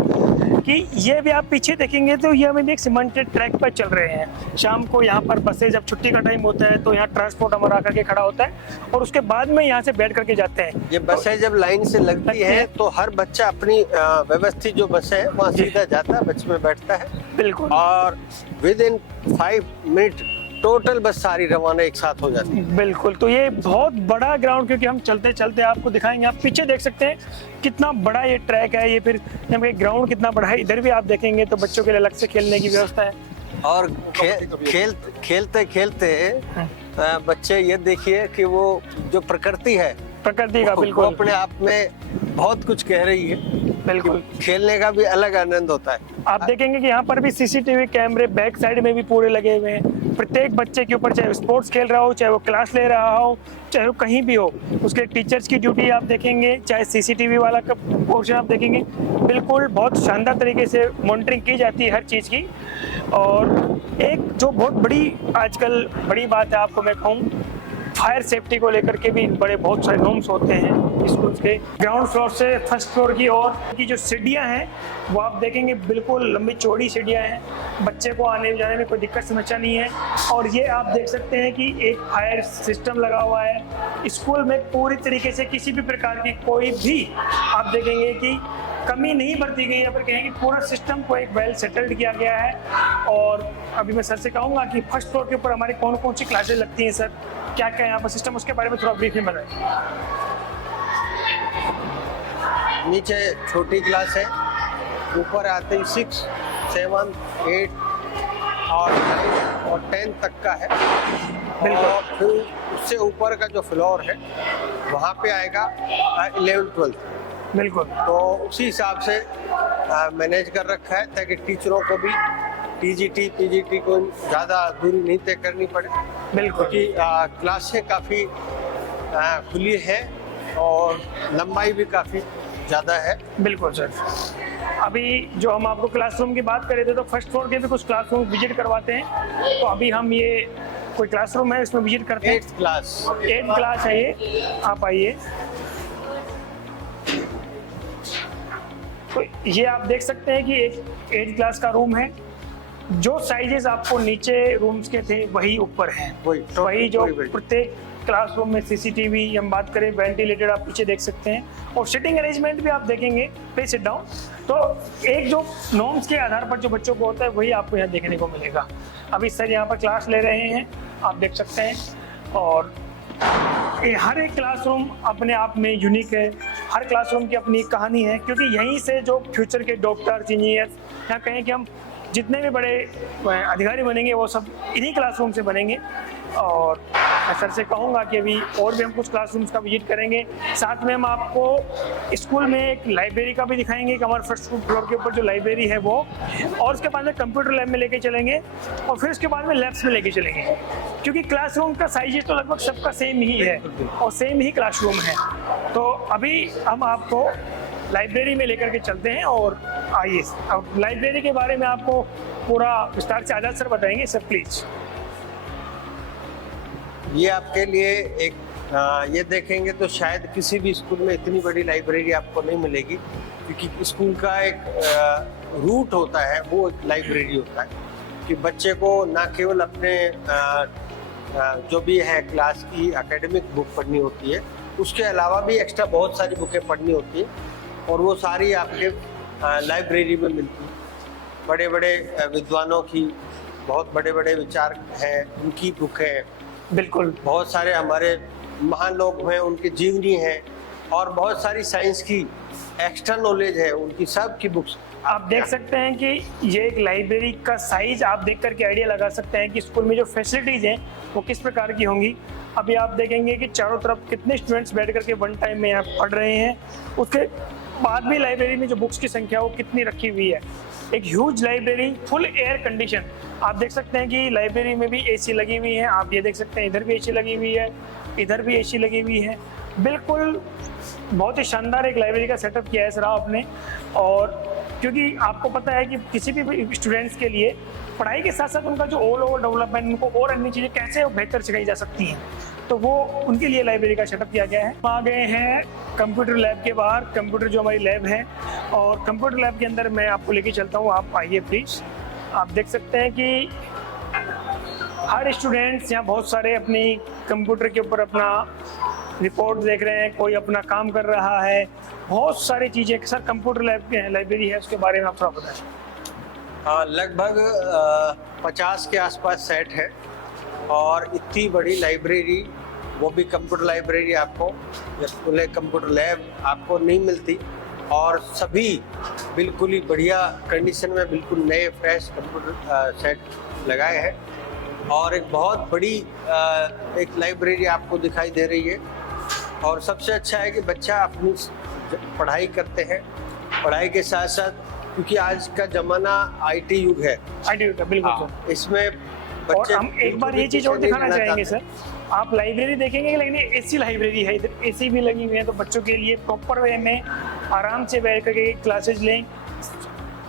कि ये भी आप पीछे देखेंगे तो ये हमें एक सीमेंटेड ट्रैक पर चल रहे हैं। शाम को यहाँ पर बसें, जब छुट्टी का टाइम होता है तो यहाँ ट्रांसपोर्ट हमारा आकर के खड़ा होता है, और उसके बाद में यहाँ से बैठ करके जाते हैं। ये बसें जब लाइन से लगती है तो हर बच्चा अपनी व्यवस्थित जो बस है वहाँ सीधा जाता है, बस में बैठता है। बिल्कुल। और विद इन 5 मिनट टोटल बस सारी रवाना एक साथ हो जाती है। बिल्कुल। तो ये बहुत बड़ा ग्राउंड, क्योंकि हम चलते चलते आपको दिखाएंगे, आप पीछे देख सकते हैं कितना बड़ा ये ट्रैक है, ये फिर ग्राउंड कितना बड़ा है। इधर भी आप देखेंगे तो बच्चों के लिए अलग से खेलने की व्यवस्था है। और खेलते खेलते बच्चे ये देखिए कि वो जो प्रकृति है, प्रकृति का, बिल्कुल, वो अपने आप में बहुत कुछ कह रही है। बिल्कुल। खेलने का भी अलग आनंद होता है। आप देखेंगे कि यहाँ पर भी सीसीटीवी कैमरे बैक साइड में भी पूरे लगे हुए हैं। प्रत्येक बच्चे के ऊपर, चाहे स्पोर्ट्स खेल रहा हो, चाहे वो क्लास ले रहा हो, चाहे वो कहीं भी हो, उसके टीचर्स की ड्यूटी आप देखेंगे, चाहे सीसीटीवी वाला का पोर्शन आप देखेंगे, बिल्कुल बहुत शानदार तरीके से मॉनिटरिंग की जाती है हर चीज़ की। और एक जो बहुत बड़ी आजकल बड़ी बात है, आपको मैं कहूँ, फायर सेफ्टी को लेकर के भी बहुत सारे नॉर्म्स होते हैं स्कूल के। ग्राउंड फ्लोर से फर्स्ट फ्लोर की ओर की जो सीढ़ियाँ हैं वो आप देखेंगे बिल्कुल लंबी चौड़ी सीढ़ियाँ हैं, बच्चे को आने जाने में कोई दिक्कत समस्या नहीं है। और ये आप देख सकते हैं कि एक फायर सिस्टम लगा हुआ है स्कूल में। पूरी तरीके से किसी भी प्रकार की कोई भी आप देखेंगे कि कमी नहीं बरती गई है, पर कहें कि पूरा सिस्टम को एक वेल सेटल्ड किया गया है। और अभी मैं सर से कहूँगा कि फर्स्ट फ्लोर के ऊपर हमारी कौन कौन सी क्लासेज लगती हैं सर, क्या क्या यहाँ पर सिस्टम, उसके बारे में थोड़ा ब्रीफ में बताएं। नीचे छोटी क्लास है, ऊपर आते ही 6, 7, 8 और 9 और 10 तक का है। बिल्कुल। और फिर उससे ऊपर का जो फ्लोर है वहाँ पे आएगा 11, 12। बिल्कुल। तो उसी हिसाब से मैनेज कर रखा है ताकि टीचरों को भी टीजीटी पीजीटी को ज़्यादा दूरी नहीं तय करनी पड़े, बिल्कुल। क्योंकि क्लासें काफ़ी खुली है और लंबाई भी काफ़ी ज़्यादा है। बिल्कुल सर। अभी जो हम आपको क्लासरूम की बात कर रहे थे, तो फर्स्ट फ्लोर के भी कुछ क्लासरूम विजिट करवाते हैं। तो अभी हम ये कोई क्लासरूम है इसमें विजिट करते हैं। 8th क्लास 8th क्लास है ये, आप आइए। तो ये आप देख सकते हैं कि एक 8th क्लास का रूम है। जो साइजेस आपको नीचे रूम्स के थे वही ऊपर हैं, वही जो प्रत्येक क्लासरूम में सीसीटीवी, हम बात करें वेंटिलेटेड, आप पीछे देख सकते हैं। और सिटिंग अरेंजमेंट भी आप देखेंगे, प्लीज सिट डाउन। तो एक जो नॉर्म्स के आधार पर जो बच्चों को होता है वही आपको यहाँ देखने को मिलेगा। अभी सर यहाँ पर क्लास ले रहे हैं, आप देख सकते हैं। और हर एक क्लासरूम अपने आप में यूनिक है, हर क्लासरूम की अपनी एक कहानी है, क्योंकि यहीं से जो फ्यूचर के डॉक्टर्स, इंजीनियर, या कहें कि हम जितने भी बड़े अधिकारी बनेंगे वो सब इन्हीं क्लासरूम से बनेंगे। और मैं सर से कहूँगा कि अभी और भी हम कुछ क्लासरूम्स का विजिट करेंगे। साथ में हम आपको स्कूल में एक लाइब्रेरी का भी दिखाएंगे कि हमारे फर्स्ट फ्लोर के ऊपर जो लाइब्रेरी है वो, और उसके बाद में कंप्यूटर लैब में लेके चलेंगे, और फिर उसके बाद में लैब्स में लेके चलेंगे, क्योंकि क्लासरूम का साइज तो लगभग सबका सेम ही है और सेम ही क्लासरूम है। तो अभी हम आपको लाइब्रेरी में लेकर के चलते हैं। और आइए, अब लाइब्रेरी के बारे में आपको पूरा विस्तार से आजाद सर बताएंगे। Sir please. ये आपके लिए एक ये देखेंगे तो शायद किसी भी स्कूल में इतनी बड़ी लाइब्रेरी आपको नहीं मिलेगी, क्योंकि स्कूल का एक रूट होता है, वो एक लाइब्रेरी होता है कि बच्चे को ना केवल अपने जो भी है क्लास की एकेडमिक बुक पढ़नी होती है, उसके अलावा भी एक्स्ट्रा बहुत सारी बुकें पढ़नी होती है, और वो सारी आपके लाइब्रेरी में मिलती है। बड़े बड़े विद्वानों की, बहुत बड़े बड़े विचार हैं, उनकी बुकें, बिल्कुल, बहुत सारे हमारे महान लोग हैं, उनकी जीवनी है, और बहुत सारी साइंस की एक्स्ट्रा नॉलेज है, उनकी सब की बुक्स आप देख सकते हैं कि ये एक लाइब्रेरी का साइज आप देख करके आइडिया लगा सकते हैं कि स्कूल में जो फैसिलिटीज हैं वो किस प्रकार की होंगी। अभी आप देखेंगे कि चारों तरफ कितने स्टूडेंट्स बैठ करके वन टाइम में यहाँ पढ़ रहे हैं, उसके बाद भी लाइब्रेरी में जो बुक्स की संख्या वो कितनी रखी हुई है। एक huge library, full air condition. आप देख सकते हैं कि लाइब्रेरी में भी एसी लगी हुई है, आप ये देख सकते हैं इधर भी एसी लगी हुई है, इधर भी एसी लगी हुई है। बिल्कुल बहुत ही शानदार एक लाइब्रेरी का सेटअप किया है सर आपने। और क्योंकि आपको पता है कि किसी भी स्टूडेंट्स के लिए पढ़ाई के साथ साथ उनका जो ऑल ओवर डेवलपमेंट, उनको और अन्य चीज़ें कैसे बेहतर सिखाई जा सकती हैं, तो वो उनके लिए लाइब्रेरी का सेटअप किया गया है। हम आ गए हैं कंप्यूटर लैब के बाहर, कंप्यूटर जो हमारी लैब है, और कंप्यूटर लैब के अंदर मैं आपको लेके चलता हूँ। आप आइए प्लीज़। आप देख सकते हैं कि हर स्टूडेंट्स यहाँ बहुत सारे अपनी कंप्यूटर के ऊपर अपना रिपोर्ट देख रहे हैं, कोई अपना काम कर रहा है, बहुत सारी चीज़ें। सर कंप्यूटर लैब लाइब्रेरी है, उसके बारे में आप थोड़ा बताएं। लगभग 50 के आसपास सेट है, और इतनी बड़ी लाइब्रेरी, वो भी कंप्यूटर लाइब्रेरी, आपको खुले कंप्यूटर लैब आपको नहीं मिलती, और सभी बिल्कुल ही बढ़िया कंडीशन में बिल्कुल नए फ्रेश कंप्यूटर सेट लगाए हैं। और एक बहुत बड़ी एक लाइब्रेरी आपको दिखाई दे रही है। और सबसे अच्छा है कि बच्चा अपनी पढ़ाई करते हैं, पढ़ाई के साथ साथ, क्योंकि आज का जमाना आईटी युग है, आईटी युग है, बिल्कुल सर। इसमें और बच्चे हम एक बार ये चीज़ और दिखाना चाहेंगे सर, आप लाइब्रेरी देखेंगे लेकिन एसी लाइब्रेरी है, इधर एसी भी लगी हुई है, तो बच्चों के लिए प्रॉपर वे में आराम से बैठ करके क्लासेज लें।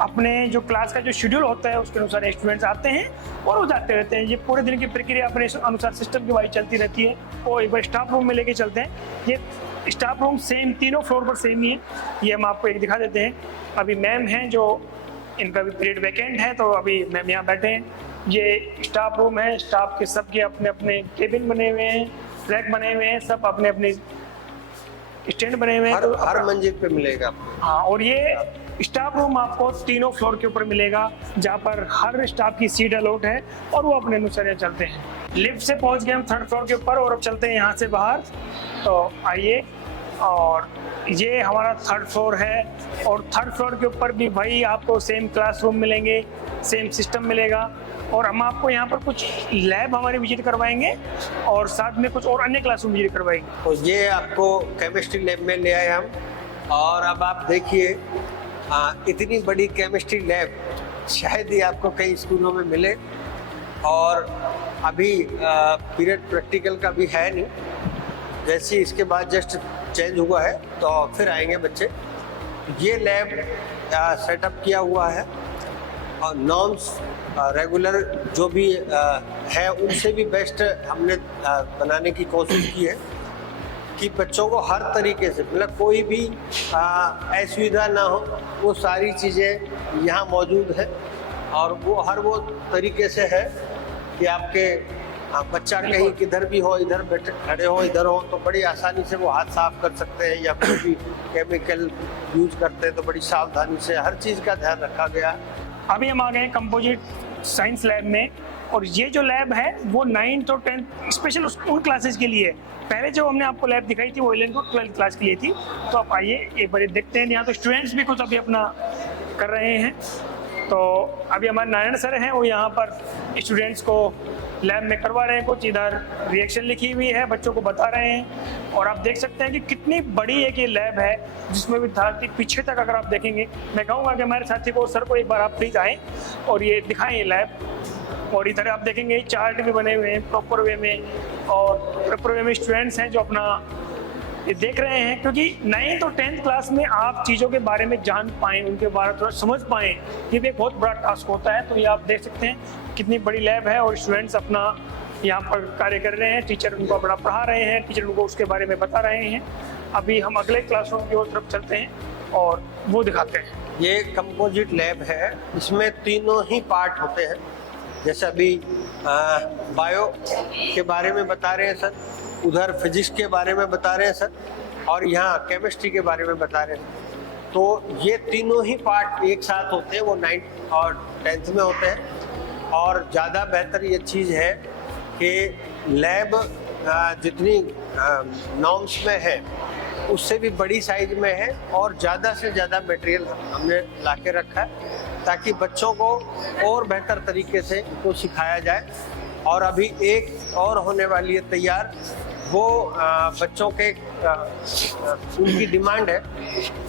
अपने जो क्लास का जो शेड्यूल होता है उसके अनुसार स्टूडेंट्स आते हैं और वो जाते रहते हैं। ये पूरे दिन की प्रक्रिया अपने अनुसार सिस्टम की वाइज चलती रहती है। और एक बार स्टाफ रूम में लेके चलते हैं। ये स्टाफ रूम सेम, तीनों फ्लोर पर सेम ही है। ये हम आपको एक दिखा देते हैं। अभी मैम हैं जो, इनका भी पीरियड वैकेंट है, तो अभी मैम यहाँ बैठे हैं। ये स्टाफ रूम है, स्टाफ के सबके अपने अपने केबिन बने हुए हैं, रैक बने हुए हैं, सब अपने अपने स्टैंड बने हुए हैं। हर मंजिल पे मिलेगा आपको। हाँ, और ये स्टाफ रूम आपको तीनों फ्लोर के ऊपर मिलेगा, जहाँ पर हर स्टाफ की सीट अलॉट है और वो अपने अनुसार यहाँ चलते हैं। लिफ्ट से पहुँच गए हम 3rd फ्लोर के ऊपर और अब चलते हैं यहाँ से बाहर। तो आइए, और ये हमारा 3rd फ्लोर है और 3rd फ्लोर के ऊपर भी भाई आपको सेम क्लासरूम मिलेंगे, सेम सिस्टम मिलेगा। और हम आपको यहाँ पर कुछ लैब हमारे विजिट करवाएंगे और साथ में कुछ और अन्य क्लासरूम विजिट करवाएंगे। तो ये आपको केमिस्ट्री लैब में ले आए हम, और अब आप देखिए इतनी बड़ी केमिस्ट्री लैब शायद ही आपको कई स्कूलों में मिले। और अभी पीरियड प्रैक्टिकल का भी है नहीं, जैसे इसके बाद जस्ट चेंज हुआ है तो फिर आएंगे बच्चे। ये लैब सेटअप किया हुआ है और नॉर्म्स रेगुलर जो भी है उनसे भी बेस्ट हमने बनाने की कोशिश की है कि बच्चों को हर तरीके से, मतलब कोई भी असुविधा ना हो, वो सारी चीज़ें यहाँ मौजूद है। और वो तरीके से है कि आपके बच्चा कहीं किधर भी हो, इधर बैठे खड़े हो, इधर हो, तो बड़ी आसानी से वो हाथ साफ कर सकते हैं, या कोई भी केमिकल यूज करते हैं तो बड़ी सावधानी से हर चीज़ का ध्यान रखा गया। अभी हम आ गए कंपोजिट साइंस लैब में, और ये जो लैब है वो 9th और 10th स्पेशल उन क्लासेस के लिए है। पहले जो हमने आपको लैब दिखाई थी वो 11th और 12th क्लास के लिए थी। तो आप आइए एक बार देखते हैं। यहाँ तो स्टूडेंट्स भी कुछ अभी अपना कर रहे हैं। तो अभी हमारे नारायण सर हैं, वो यहाँ पर स्टूडेंट्स को लैब में करवा रहे हैं कुछ। इधर रिएक्शन लिखी हुई है, बच्चों को बता रहे हैं। और आप देख सकते हैं कि कितनी बड़ी एक ये लैब है, जिसमें विद्यार्थी पीछे तक अगर आप देखेंगे, मैं कहूँगा कि हमारे साथी को, सर को एक बार आप प्लीज आएँ और ये दिखाएं ये लैब। और इधर आप देखेंगे चार्ट भी बने हुए हैं प्रॉपर वे में, और प्रॉपर वे में स्टूडेंट्स हैं जो अपना ये देख रहे हैं। क्योंकि 9th और 10th क्लास में आप चीज़ों के बारे में जान पाएँ, उनके बारे में थोड़ा समझ पाएँ, ये भी एक बहुत बड़ा टास्क होता है। तो ये आप देख सकते हैं कितनी बड़ी लैब है और स्टूडेंट्स अपना यहाँ पर कार्य कर रहे हैं। टीचर उनको अपना पढ़ा रहे हैं, टीचर उनको उसके बारे में बता रहे हैं। अभी हम अगले क्लासरूम की ओर तरफ चलते हैं और वो दिखाते हैं। ये कंपोजिट लैब है, इसमें तीनों ही पार्ट होते हैं। जैसे अभी बायो के बारे में बता रहे हैं सर, उधर फिजिक्स के बारे में बता रहे हैं सर, और यहाँ केमिस्ट्री के बारे में बता रहे हैं। तो ये तीनों ही पार्ट एक साथ होते हैं, वो 9th और 10th में होते हैं। और ज़्यादा बेहतर ये चीज़ है कि लैब जितनी नॉर्म्स में है उससे भी बड़ी साइज में है, और ज़्यादा से ज़्यादा मटेरियल हमने ला के रखा है ताकि बच्चों को और बेहतर तरीके से इनको सिखाया जाए। और अभी एक और होने वाली है तैयार, वो बच्चों के उनकी डिमांड है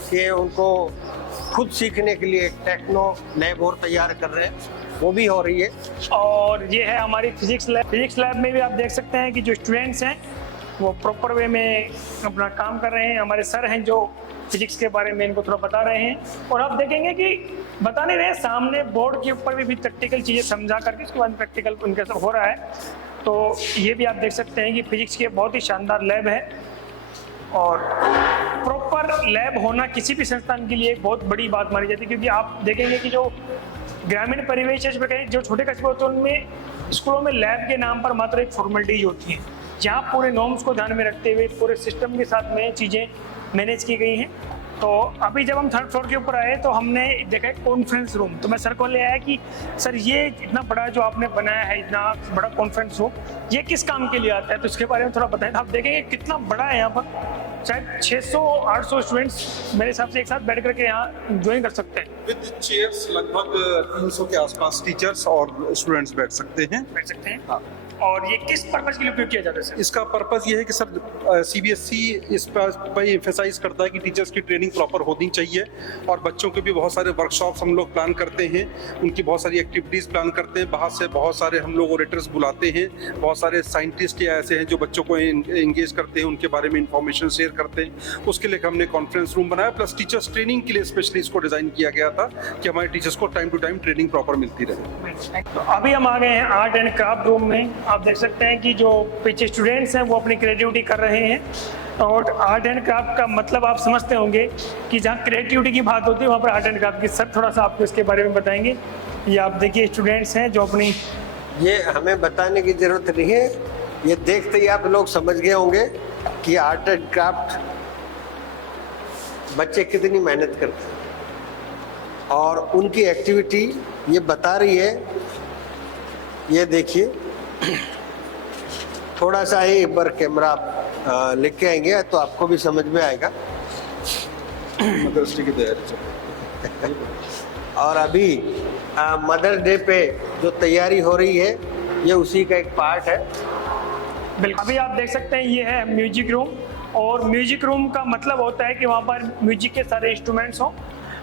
कि उनको खुद सीखने के लिए टेक्नो लैब और तैयार कर रहे हैं, वो भी हो रही है। और ये है हमारी फिजिक्स लैब। फिजिक्स लैब में भी आप देख सकते हैं कि जो स्टूडेंट्स हैं वो प्रॉपर वे में अपना काम कर रहे हैं। हमारे सर हैं जो फिजिक्स के बारे में इनको थोड़ा बता रहे हैं। और आप देखेंगे कि बता नहीं रहे, सामने बोर्ड के ऊपर भी प्रैक्टिकल चीज़ें समझा करके उसके बाद प्रैक्टिकल उनके साथ हो रहा है। तो ये भी आप देख सकते हैं कि फिजिक्स की बहुत ही शानदार लैब है। और प्रॉपर लैब होना किसी भी संस्थान के लिए एक बहुत बड़ी बात मानी जाती है, क्योंकि आप देखेंगे कि जो ग्रामीण परिवेश है, जो छोटे कस्बे होते हैं, उनमें स्कूलों में लैब के नाम पर मात्र एक फॉर्मेलिटीज होती है, जहाँ पूरे नॉर्म्स को ध्यान में रखते हुए पूरे सिस्टम के साथ में चीज़ें मैनेज की गई हैं। तो अभी जब हम 3rd फ्लोर के ऊपर आए तो हमने देखा एक कॉन्फ्रेंस रूम। तो मैं सर को ले आया कि सर ये इतना बड़ा जो आपने बनाया है, इतना बड़ा कॉन्फ्रेंस रूम, ये किस काम के लिए आता है, तो इसके बारे में थोड़ा बताएं। आप देखेंगे कितना बड़ा है, यहाँ पर शायद 600-800 स्टूडेंट्स मेरे हिसाब से एक साथ बैठ करके यहाँ ज्वाइन कर सकते हैं। विद चेयर्स लगभग 300 के आसपास टीचर्स और स्टूडेंट्स बैठ सकते हैं। हाँ। और ये किस पर्पज के लिए उपयोग किया जाता है सर? इसका पर्पस ये है कि सर सीबीएसई इस पर एम्फेसाइज करता है कि टीचर्स की ट्रेनिंग प्रॉपर होनी चाहिए, और बच्चों के भी बहुत सारे वर्कशॉप्स हम लोग प्लान करते हैं, उनकी बहुत सारी एक्टिविटीज़ प्लान करते हैं। बाहर से बहुत सारे हम लोग ओरेटर्स बुलाते हैं, बहुत सारे साइंटिस्ट या ऐसे हैं जो बच्चों को एंगेज करते हैं, उनके बारे में इंफॉर्मेशन शेयर करते हैं। उसके लिए हमने कॉन्फ्रेंस रूम बनाया, प्लस टीचर्स ट्रेनिंग के लिए स्पेशली इसको डिज़ाइन किया गया था कि हमारे टीचर्स को time to time training proper मिलती रहे। तो अभी हम आ गए हैं आर्ट एंड क्राफ्ट रूम में। आप देख सकते हैं कि जो पीछे स्टूडेंट्स हैं वो अपनी क्रिएटिविटी कर रहे हैं। और आर्ट एंड क्राफ्ट का मतलब आप समझते होंगे कि जहाँ क्रिएटिविटी की बात होती है वहाँ पर आर्ट एंड क्राफ्ट की। सर थोड़ा सा आपको इसके बारे में बताएंगे। ये आप देखिए स्टूडेंट्स हैं जो अपनी, ये हमें बताने की जरूरत नहीं है, ये देखते ही आप लोग समझ गए होंगे कि आर्ट एंड क्राफ्ट बच्चे कितनी मेहनत करते हैं और उनकी एक्टिविटी ये बता रही है। ये देखिए, थोड़ा सा ही एक बार कैमरा आप लेके आएंगे तो आपको भी समझ में आएगा। मदर्स डे की तैयारी चल रही और अभी मदर्स डे पे जो तैयारी हो रही है ये उसी का एक पार्ट है। बिल्कुल, अभी आप देख सकते हैं ये है म्यूजिक रूम, और म्यूजिक रूम का मतलब होता है कि वहाँ पर म्यूजिक के सारे इंस्ट्रूमेंट्स हों।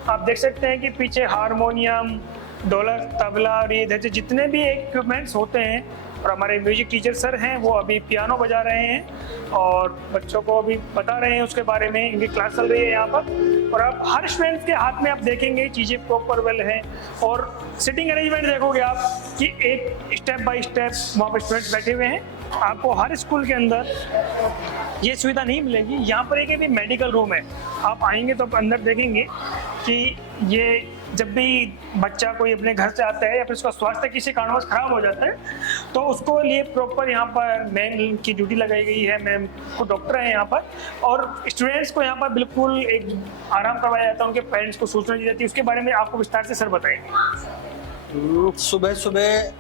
आप देख सकते हैं कि पीछे हारमोनियम, ढोलक, तबला और ये इधर जितने भी इक्विपमेंट्स होते हैं, और हमारे म्यूजिक टीचर सर हैं वो अभी पियानो बजा रहे हैं और बच्चों को अभी बता रहे हैं उसके बारे में, इनकी क्लास चल रही है यहाँ पर। और आप हर स्टूडेंट के हाथ में आप देखेंगे चीज़ें प्रॉपर वेल हैं, और सिटिंग अरेंजमेंट देखोगे आप कि एक स्टेप बाय स्टेप वहाँ पर स्टूडेंट्स बैठे हुए हैं। आपको हर स्कूल के अंदर ये सुविधा नहीं मिलेगी। यहाँ पर एक भी मेडिकल रूम है, आप आएंगे तो अंदर देखेंगे कि ये जब भी बच्चा कोई अपने घर से आता है या फिर उसका स्वास्थ्य किसी कारणवश खराब हो जाता है तो उसको लिए प्रॉपर यहाँ पर मैम की ड्यूटी लगाई गई है। मैम को डॉक्टर है यहाँ पर, और स्टूडेंट्स को यहाँ पर बिल्कुल एक आराम करवाया जाता है, उनके पेरेंट्स को सूचना दी जाती है। उसके बारे में आपको विस्तार से सर बताएंगे। सुबह सुबह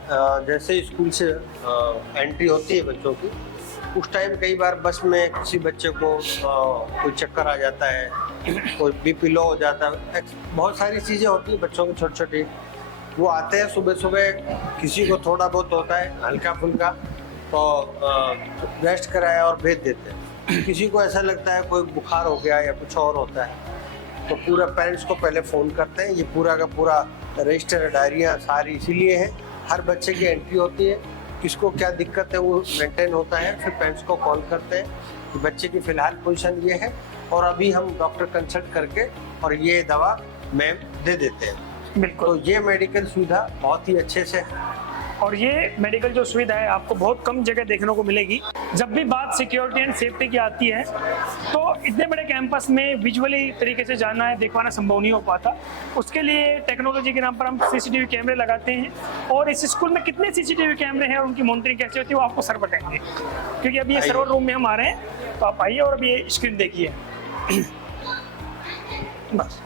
जैसे स्कूल से एंट्री होती है बच्चों की, उस टाइम कई बार बस में किसी बच्चे को कोई चक्कर आ जाता है, कोई बीपी लो हो जाता है, बहुत सारी चीज़ें होती हैं बच्चों की छोटी छोटी। वो आते हैं सुबह सुबह, किसी को थोड़ा बहुत होता है हल्का फुल्का तो रेस्ट कराया और भेज देते हैं। किसी को ऐसा लगता है कोई बुखार हो गया या कुछ और होता है तो पूरा पेरेंट्स को पहले फ़ोन करते हैं। ये पूरा का पूरा रजिस्टर डायरिया सारी इसीलिए है, हर बच्चे की एंट्री होती है, किसको क्या दिक्कत है वो मेंटेन होता है। फिर पेरेंट्स को कॉल करते हैं कि बच्चे की फ़िलहाल पोजीशन ये है और अभी हम डॉक्टर कंसल्ट करके और ये दवा मैम दे देते हैं। बिल्कुल, तो ये मेडिकल सुविधा बहुत ही अच्छे से है। और ये मेडिकल जो सुविधा है आपको बहुत कम जगह देखने को मिलेगी। जब भी बात सिक्योरिटी एंड सेफ्टी की आती है तो इतने बड़े कैंपस में विजुअली तरीके से जाना है, देखवाना संभव नहीं हो पाता। उसके लिए टेक्नोलॉजी के नाम पर हम सीसीटीवी कैमरे लगाते हैं, और इस स्कूल में कितने सीसीटीवी कैमरे हैं और उनकी मॉनिटरिंग कैसे होती है वो आपको सर बताएंगे, क्योंकि अभी ये सर्वर रूम में हम आ रहे हैं। तो आप आइए और अभी ये स्क्रीन देखिए। बस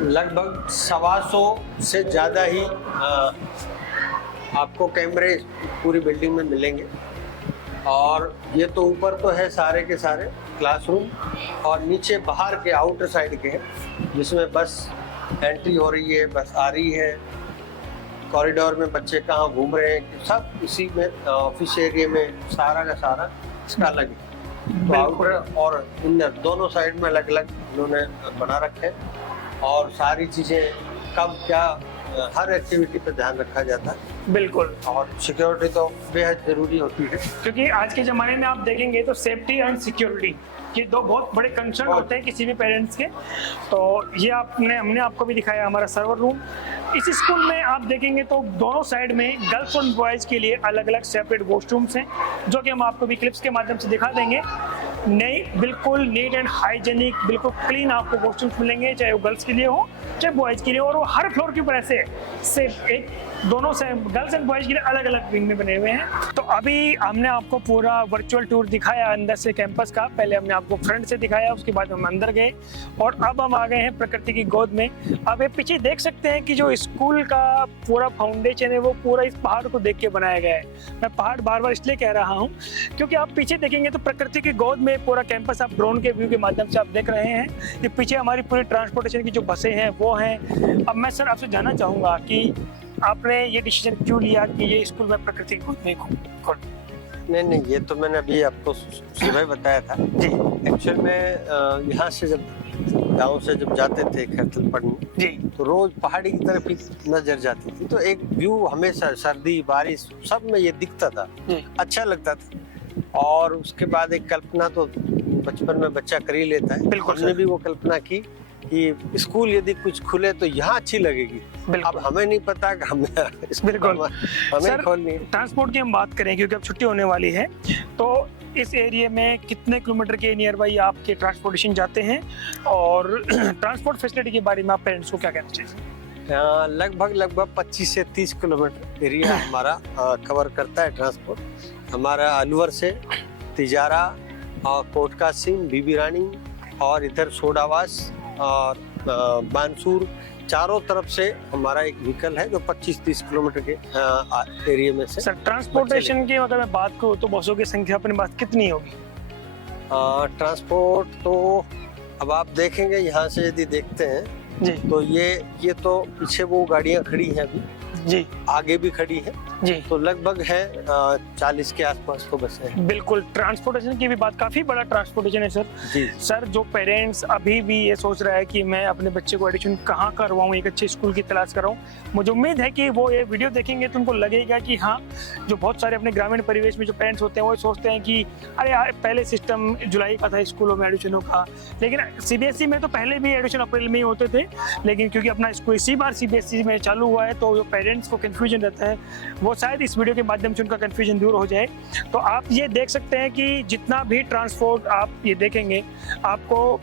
लगभग 125 से ज़्यादा ही आपको कैमरे पूरी बिल्डिंग में मिलेंगे। और ये तो ऊपर तो है सारे के सारे क्लासरूम, और नीचे बाहर के आउटर साइड के हैं जिसमें बस एंट्री हो रही है, बस आ रही है, कॉरिडोर में बच्चे कहाँ घूम रहे हैं सब इसी में, ऑफिस एरिया में सारा का सारा इसका अलग है। तो आउटर और इनर दोनों साइड में अलग अलग इन्होंने बना रखे हैं, और सारी चीज़ें कब क्या हर एक्टिविटी पर ध्यान रखा जाता है। बिल्कुल, और सिक्योरिटी तो बेहद ज़रूरी होती है, क्योंकि आज के ज़माने में आप देखेंगे तो सेफ्टी एंड सिक्योरिटी ये दो बहुत बड़े कंसर्न होते हैं किसी भी पेरेंट्स के। तो ये हमने आपको भी दिखाया हमारा सर्वर रूम। इस स्कूल में आप देखेंगे तो दोनों साइड में गर्ल्स और बॉयज़ के लिए अलग अलग सेपरेट वॉशरूम्स हैं, जो कि हम आपको भी क्लिप्स के माध्यम से दिखा देंगे। नई बिल्कुल नीट एंड हाइजेनिक, बिल्कुल क्लीन आपको वॉशरूम्स मिलेंगे, चाहे वो गर्ल्स के लिए हो चाहे बॉयज़ के लिए, और वो हर फ्लोर के ऊपर ऐसे सिर्फ एक दोनों से गर्ल्स एंड बॉयज़ के लिए अलग अलग विंग में बने हुए हैं। तो अभी हमने आपको पूरा वर्चुअल टूर दिखाया अंदर से कैंपस का। पहले हमने आपको फ्रंट से दिखाया, उसके बाद हम अंदर गए, और अब हम आ गए हैं प्रकृति की गोद में। अब ये पीछे देख सकते हैं कि जो स्कूल का पूरा फाउंडेशन है वो पूरा इस पहाड़ को देख के बनाया गया है। मैं पहाड़ बार बार इसलिए कह रहा हूँ क्योंकि आप पीछे देखेंगे तो प्रकृति की गोद में पूरा कैंपस आप ड्रोन के व्यू के माध्यम से आप देख रहे हैं। ये पीछे हमारी पूरी ट्रांसपोर्टेशन की जो बसें हैं वो हैं। अब मैं सर आपसे जानना चाहूँगा कि आपने ये डिसीजन क्यों लिया कि ये स्कूल में प्रकृति की गोद में खोल? नहीं, ये तो मैंने अभी आपको सुबह बताया था जी। एक्चुअल में यहाँ से जब गाँव से जब जाते थे खैरतल पढ़ने जी, तो रोज पहाड़ी की तरफ ही नजर जाती थी, तो एक व्यू हमेशा सर्दी बारिश सब में ये दिखता था, अच्छा लगता था। और उसके बाद एक कल्पना तो बचपन में बच्चा कर ही लेता है। बिल्कुल, हमने भी वो कल्पना की कि स्कूल यदि कुछ खुले तो यहाँ अच्छी लगेगी। अब हमें नहीं पता कि हमें सर, खोलनी है। ट्रांसपोर्ट की हम बात करें क्योंकि अब छुट्टी होने वाली है, तो इस एरिया में कितने किलोमीटर के नियर बाई आपके ट्रांसपोर्टेशन जाते हैं, और ट्रांसपोर्ट फैसिलिटी के बारे में आप पेरेंट्स को क्या कहना चाहिए? लगभग 25 से 30 किलोमीटर एरिया हमारा कवर करता है ट्रांसपोर्ट। हमारा अलवर से तिजारा, और कोटका सिंह, बीबी रानी और इधर सोडावास और बानसूर, चारों तरफ से हमारा एक व्हीकल है जो 25-30 किलोमीटर के एरिया में से। सर ट्रांसपोर्टेशन की अगर मैं बात करूँ तो बसों की संख्या अपने पास कितनी होगी? ट्रांसपोर्ट तो अब आप देखेंगे यहाँ से, यदि देखते हैं जी तो ये तो पीछे वो गाड़ियाँ खड़ी हैं अभी, जी आगे भी खड़ी है, जी तो लगभग है 40 के आसपास तो बसें हैं। बिल्कुल। ट्रांसपोर्टेशन की भी बात, काफी बड़ा ट्रांसपोर्टेशन है सर। जी सर जो पेरेंट्स अभी भी ये सोच रहा है कि मैं अपने बच्चे को एडमिशन कहाँ करवाऊँ, एक अच्छे स्कूल की तलाश कराऊँ, मुझे उम्मीद है कि वो ये वीडियो देखेंगे तो उनको लगेगा कि हाँ, जो बहुत सारे अपने ग्रामीण परिवेश में जो पेरेंट्स होते हैं वो सोचते हैं कि अरे यार पहले सिस्टम जुलाई का था स्कूलों में एडमिशनों का, लेकिन सीबीएसई में तो पहले भी एडमिशन अप्रैल में ही होते थे, लेकिन क्योंकि अपना स्कूल इसी बार सीबीएसई में चालू हुआ है तो जो पेरेंट्स को कन्फ्यूजन रहता है वो शायद इस वीडियो के माध्यम से उनका कन्फ्यूजन दूर हो जाए। तो आप ये देख सकते हैं कि जितना भी ट्रांसपोर्ट आप ये देखेंगे, आपको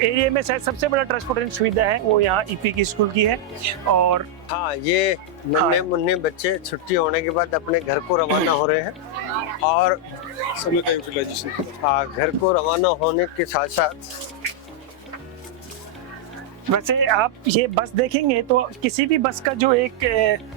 एरिया में शायद सबसे बड़ा ट्रांसपोर्टेशन सुविधा है वो यहाँ ईपी की स्कूल की है। और हाँ, ये नन्हे मुन्ने बच्चे छुट्टी होने के बाद अपने घर को रवाना हो रहे हैं और समय का यूटिलाइजेशन। हाँ, घर को रवाना होने के साथ साथ वैसे आप ये बस देखेंगे तो किसी भी बस का जो एक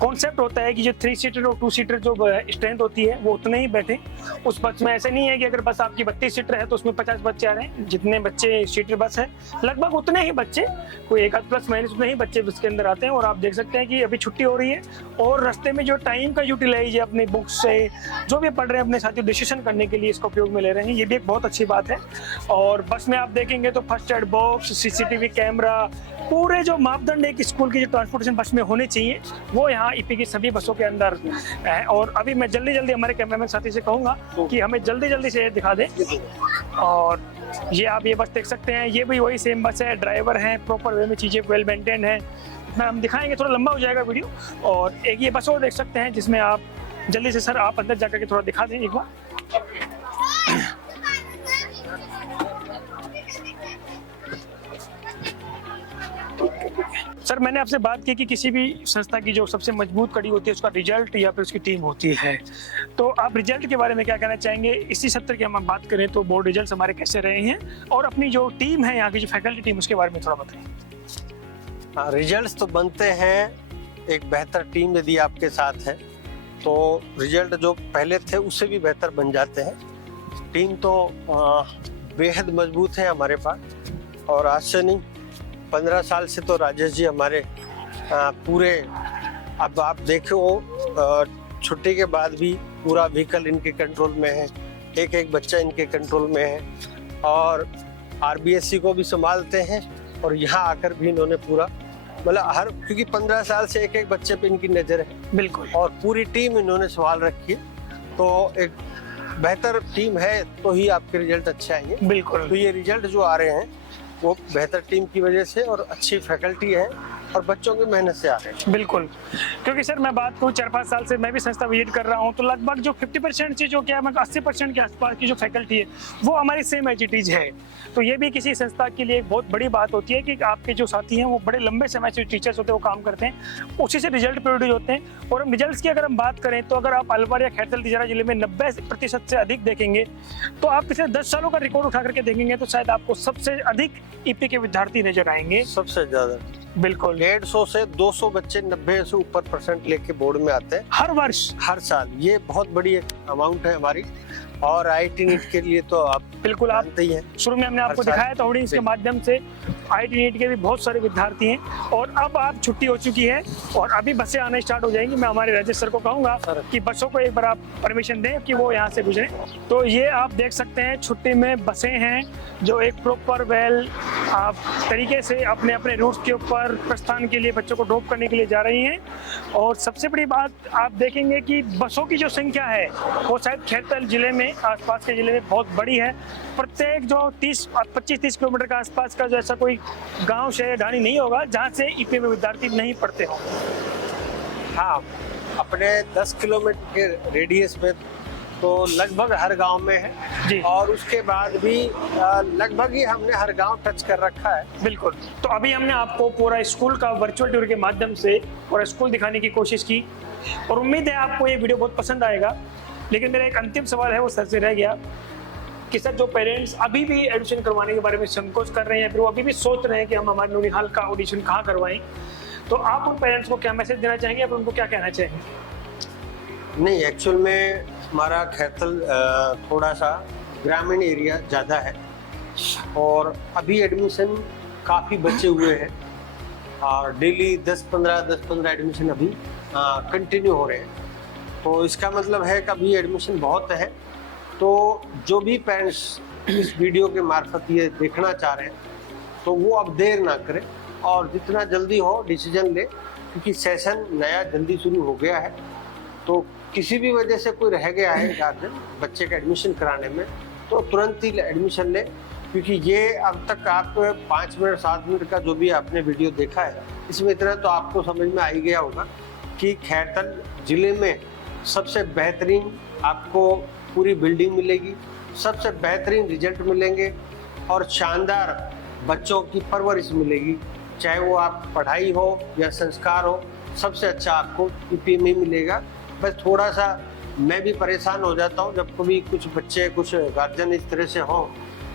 कॉन्सेप्ट होता है कि जो 3 सीटर और 2 सीटर जो स्ट्रेंथ होती है वो उतने ही बैठे। उस बस में ऐसे नहीं है कि अगर बस आपकी 32 सीटर है तो उसमें 50 बच्चे आ रहे हैं, जितने बच्चे सीटर बस है लगभग उतने ही बच्चे, कोई एक आध प्लस माइनस उतने ही बच्चे बस के अंदर आते हैं। और आप देख सकते हैं कि अभी छुट्टी हो रही है और रास्ते में जो टाइम का यूटिलाइज है अपनी बुक्स से जो भी पढ़ रहे हैं अपने साथियों डिसीजन करने के लिए इसका उपयोग में ले रहे हैं, ये भी एक बहुत अच्छी बात है। और बस में आप देखेंगे तो first aid box, CCTV camera, पूरे जो मापदंड एक स्कूल की जो ट्रांसपोर्टेशन बस में होने चाहिए वो यहाँ ईपी की सभी बसों के अंदर है। और अभी मैं जल्दी हमारे कैमरामैन साथी से कहूँगा कि हमें जल्दी से दिखा दें। और ये आप ये बस देख सकते हैं, ये भी वही सेम बस है, ड्राइवर है, प्रॉपर वे में चीज़ें वेल मेंटेन है। मैं हम दिखाएंगे, थोड़ा लंबा हो जाएगा वीडियो। और एक ये बस और देख सकते हैं जिसमें आप जल्दी से सर आप अंदर जाकर के थोड़ा दिखा दें एक बार। सर मैंने आपसे बात की कि किसी भी संस्था की जो सबसे मजबूत कड़ी होती है उसका रिजल्ट या फिर उसकी टीम होती है, तो आप रिजल्ट के बारे में क्या कहना चाहेंगे? इसी सत्र की हम बात करें तो बोर्ड रिजल्ट हमारे कैसे रहे हैं और अपनी जो टीम है यहाँ की जो फैकल्टी टीम उसके बारे में थोड़ा बताएं। रिजल्ट्स तो बनते हैं, एक बेहतर टीम यदि आपके साथ है तो रिजल्ट जो पहले थे उससे भी बेहतर बन जाते हैं। टीम तो बेहद मजबूत है हमारे पास, और आज से नहीं 15 साल से तो राजेश जी हमारे पूरे, अब आप देखो छुट्टी के बाद भी पूरा व्हीकल इनके कंट्रोल में है, एक बच्चा इनके कंट्रोल में है, और आरबीएससी को भी संभालते हैं। और यहाँ आकर भी इन्होंने पूरा मतलब हर, क्योंकि 15 साल से एक बच्चे पे इनकी नजर है बिल्कुल, और पूरी टीम इन्होंने संभाल रखी है। तो एक बेहतर टीम है तो ही आपके रिजल्ट अच्छे आएंगे। बिल्कुल। तो ये रिजल्ट जो आ रहे हैं वो बेहतर टीम की वजह से और अच्छी फैकल्टी है और बच्चों की मेहनत से आ रहे हैं। बिल्कुल, क्योंकि सर मैं बात करूँ 4-5 साल से मैं भी संस्था विजिट कर रहा हूँ तो लगभग जो 50% से जो क्या मतलब 80% के आसपास की जो फैकल्टी है वो हमारी सेम एज इट इज है। तो ये भी किसी संस्था के लिए एक बहुत बड़ी बात होती है कि आपके जो साथी हैं वो बड़े लंबे समय से टीचर्स होते हैं वो काम करते हैं, उसी से रिजल्ट प्रोड्यूस होते हैं। और हम रिजल्ट्स की अगर हम बात करें तो अगर आप अलवर या खैरतल तिजारा जिले में 90% से अधिक देखेंगे तो आप पिछले 10 सालों का रिकॉर्ड उठा करके देखेंगे तो शायद आपको सबसे अधिक ईपी के विद्यार्थी नजर आएंगे। सबसे ज्यादा बिल्कुल, 150 से 200 बच्चे 90 से ऊपर % लेके बोर्ड में आते हैं हर वर्ष, हर साल। ये बहुत बड़ी एक अमाउंट है हमारी। और आईटी नीट के लिए तो आप बिल्कुल आप जानते ही हैं, शुरू में हमने आपको दिखाया था ऑडियंस के माध्यम से आईटी नीट के भी बहुत सारे विद्यार्थी हैं। और अब आप छुट्टी हो चुकी है और अभी बसें आने स्टार्ट हो जाएंगी। मैं हमारे राजेश सर को कहूँगा कि बसों को एक बार आप परमिशन दें कि वो यहाँ से गुजरें। तो ये आप देख सकते हैं छुट्टी में बसें हैं जो एक प्रॉपर वेल आप तरीके से अपने अपने रूट के ऊपर प्रस्थान के लिए बच्चों को ड्रॉप करने के लिए जा रही हैं। और सबसे बड़ी बात आप देखेंगे कि बसों की जो संख्या है वो शायद खैरतल जिले में, आसपास के जिले में बहुत बड़ी है। प्रत्येक जो 25-30 किलोमीटर का आसपास का जो ऐसा कोई गांव शहर ढाणी नहीं होगा जहां से ईपी में विद्यार्थी नहीं पढ़ते हो। हाँ, अपने 10 किलोमीटर के रेडियस में तो लगभग हर गांव में है जी। और उसके बाद भी लगभग ही हमने हर गांव टच कर रखा है। बिल्कुल। तो अभी हमने आपको पूरा स्कूल का वर्चुअल टूर के माध्यम से पूरा स्कूल दिखाने की कोशिश की और उम्मीद है आपको ये वीडियो बहुत पसंद आएगा। लेकिन मेरा एक अंतिम सवाल है वो सर से रह गया कि सर जो पेरेंट्स अभी भी एडमिशन करवाने के बारे में संकोच कर रहे हैं, फिर वो अभी भी सोच रहे हैं कि हम हमारे नूनिहाल का ऑडिशन कहाँ करवाएं, तो आप उन पेरेंट्स को क्या मैसेज देना चाहेंगे, आप उनको क्या कहना चाहेंगे? नहीं, एक्चुअल में हमारा खैरतल थोड़ा सा ग्रामीण एरिया ज़्यादा है और अभी एडमिशन काफ़ी बचे हुए हैं और डेली 10-15 एडमिशन अभी कंटिन्यू हो रहे हैं। तो इसका मतलब है कि अभी एडमिशन बहुत है। तो जो भी पेरेंट्स इस वीडियो के मार्फत ये देखना चाह रहे हैं तो वो अब देर ना करें और जितना जल्दी हो डिसीजन ले, क्योंकि सेशन नया जल्दी शुरू हो गया है। तो किसी भी वजह से कोई रह गया है गार्जियन बच्चे का एडमिशन कराने में तो तुरंत ही एडमिशन ले, क्योंकि ये अब तक आप 5 मिनट 7 मिनट का जो भी आपने वीडियो देखा है इसमें इतना तो आपको समझ में आ ही गया होगा कि खैरतल जिले में सबसे बेहतरीन आपको पूरी बिल्डिंग मिलेगी, सबसे बेहतरीन रिजल्ट मिलेंगे और शानदार बच्चों की परवरिश मिलेगी। चाहे वो आप पढ़ाई हो या संस्कार हो, सबसे अच्छा आपको यूपी में मिलेगा। बस थोड़ा सा मैं भी परेशान हो जाता हूँ जब कभी कुछ बच्चे कुछ गार्जियन इस तरह से हों,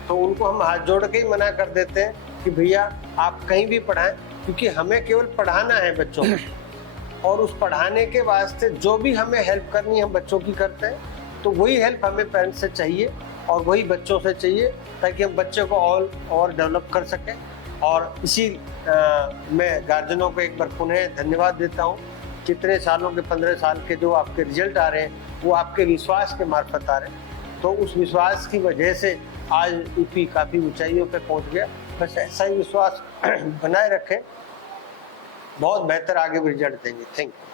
तो उनको हम हाथ जोड़ के ही मना कर देते हैं कि भैया आप कहीं भी पढ़ाएं, क्योंकि हमें केवल पढ़ाना है बच्चों को और उस पढ़ाने के वास्ते जो भी हमें हेल्प करनी है हम बच्चों की करते हैं। तो वही हेल्प हमें पेरेंट्स से चाहिए और वही बच्चों से चाहिए ताकि हम बच्चे को और डेवलप कर सकें। और इसी मैं गार्जियनों को एक बार पुनः धन्यवाद देता हूँ। कितने सालों के 15 साल के जो आपके रिजल्ट आ रहे हैं वो आपके विश्वास के मार्फत आ रहे हैं, तो उस विश्वास की वजह से आज यूपी काफ़ी ऊंचाइयों पे पहुंच गया। बस ऐसा ही विश्वास बनाए रखें, बहुत बेहतर आगे भी रिजल्ट देंगे। Thank you.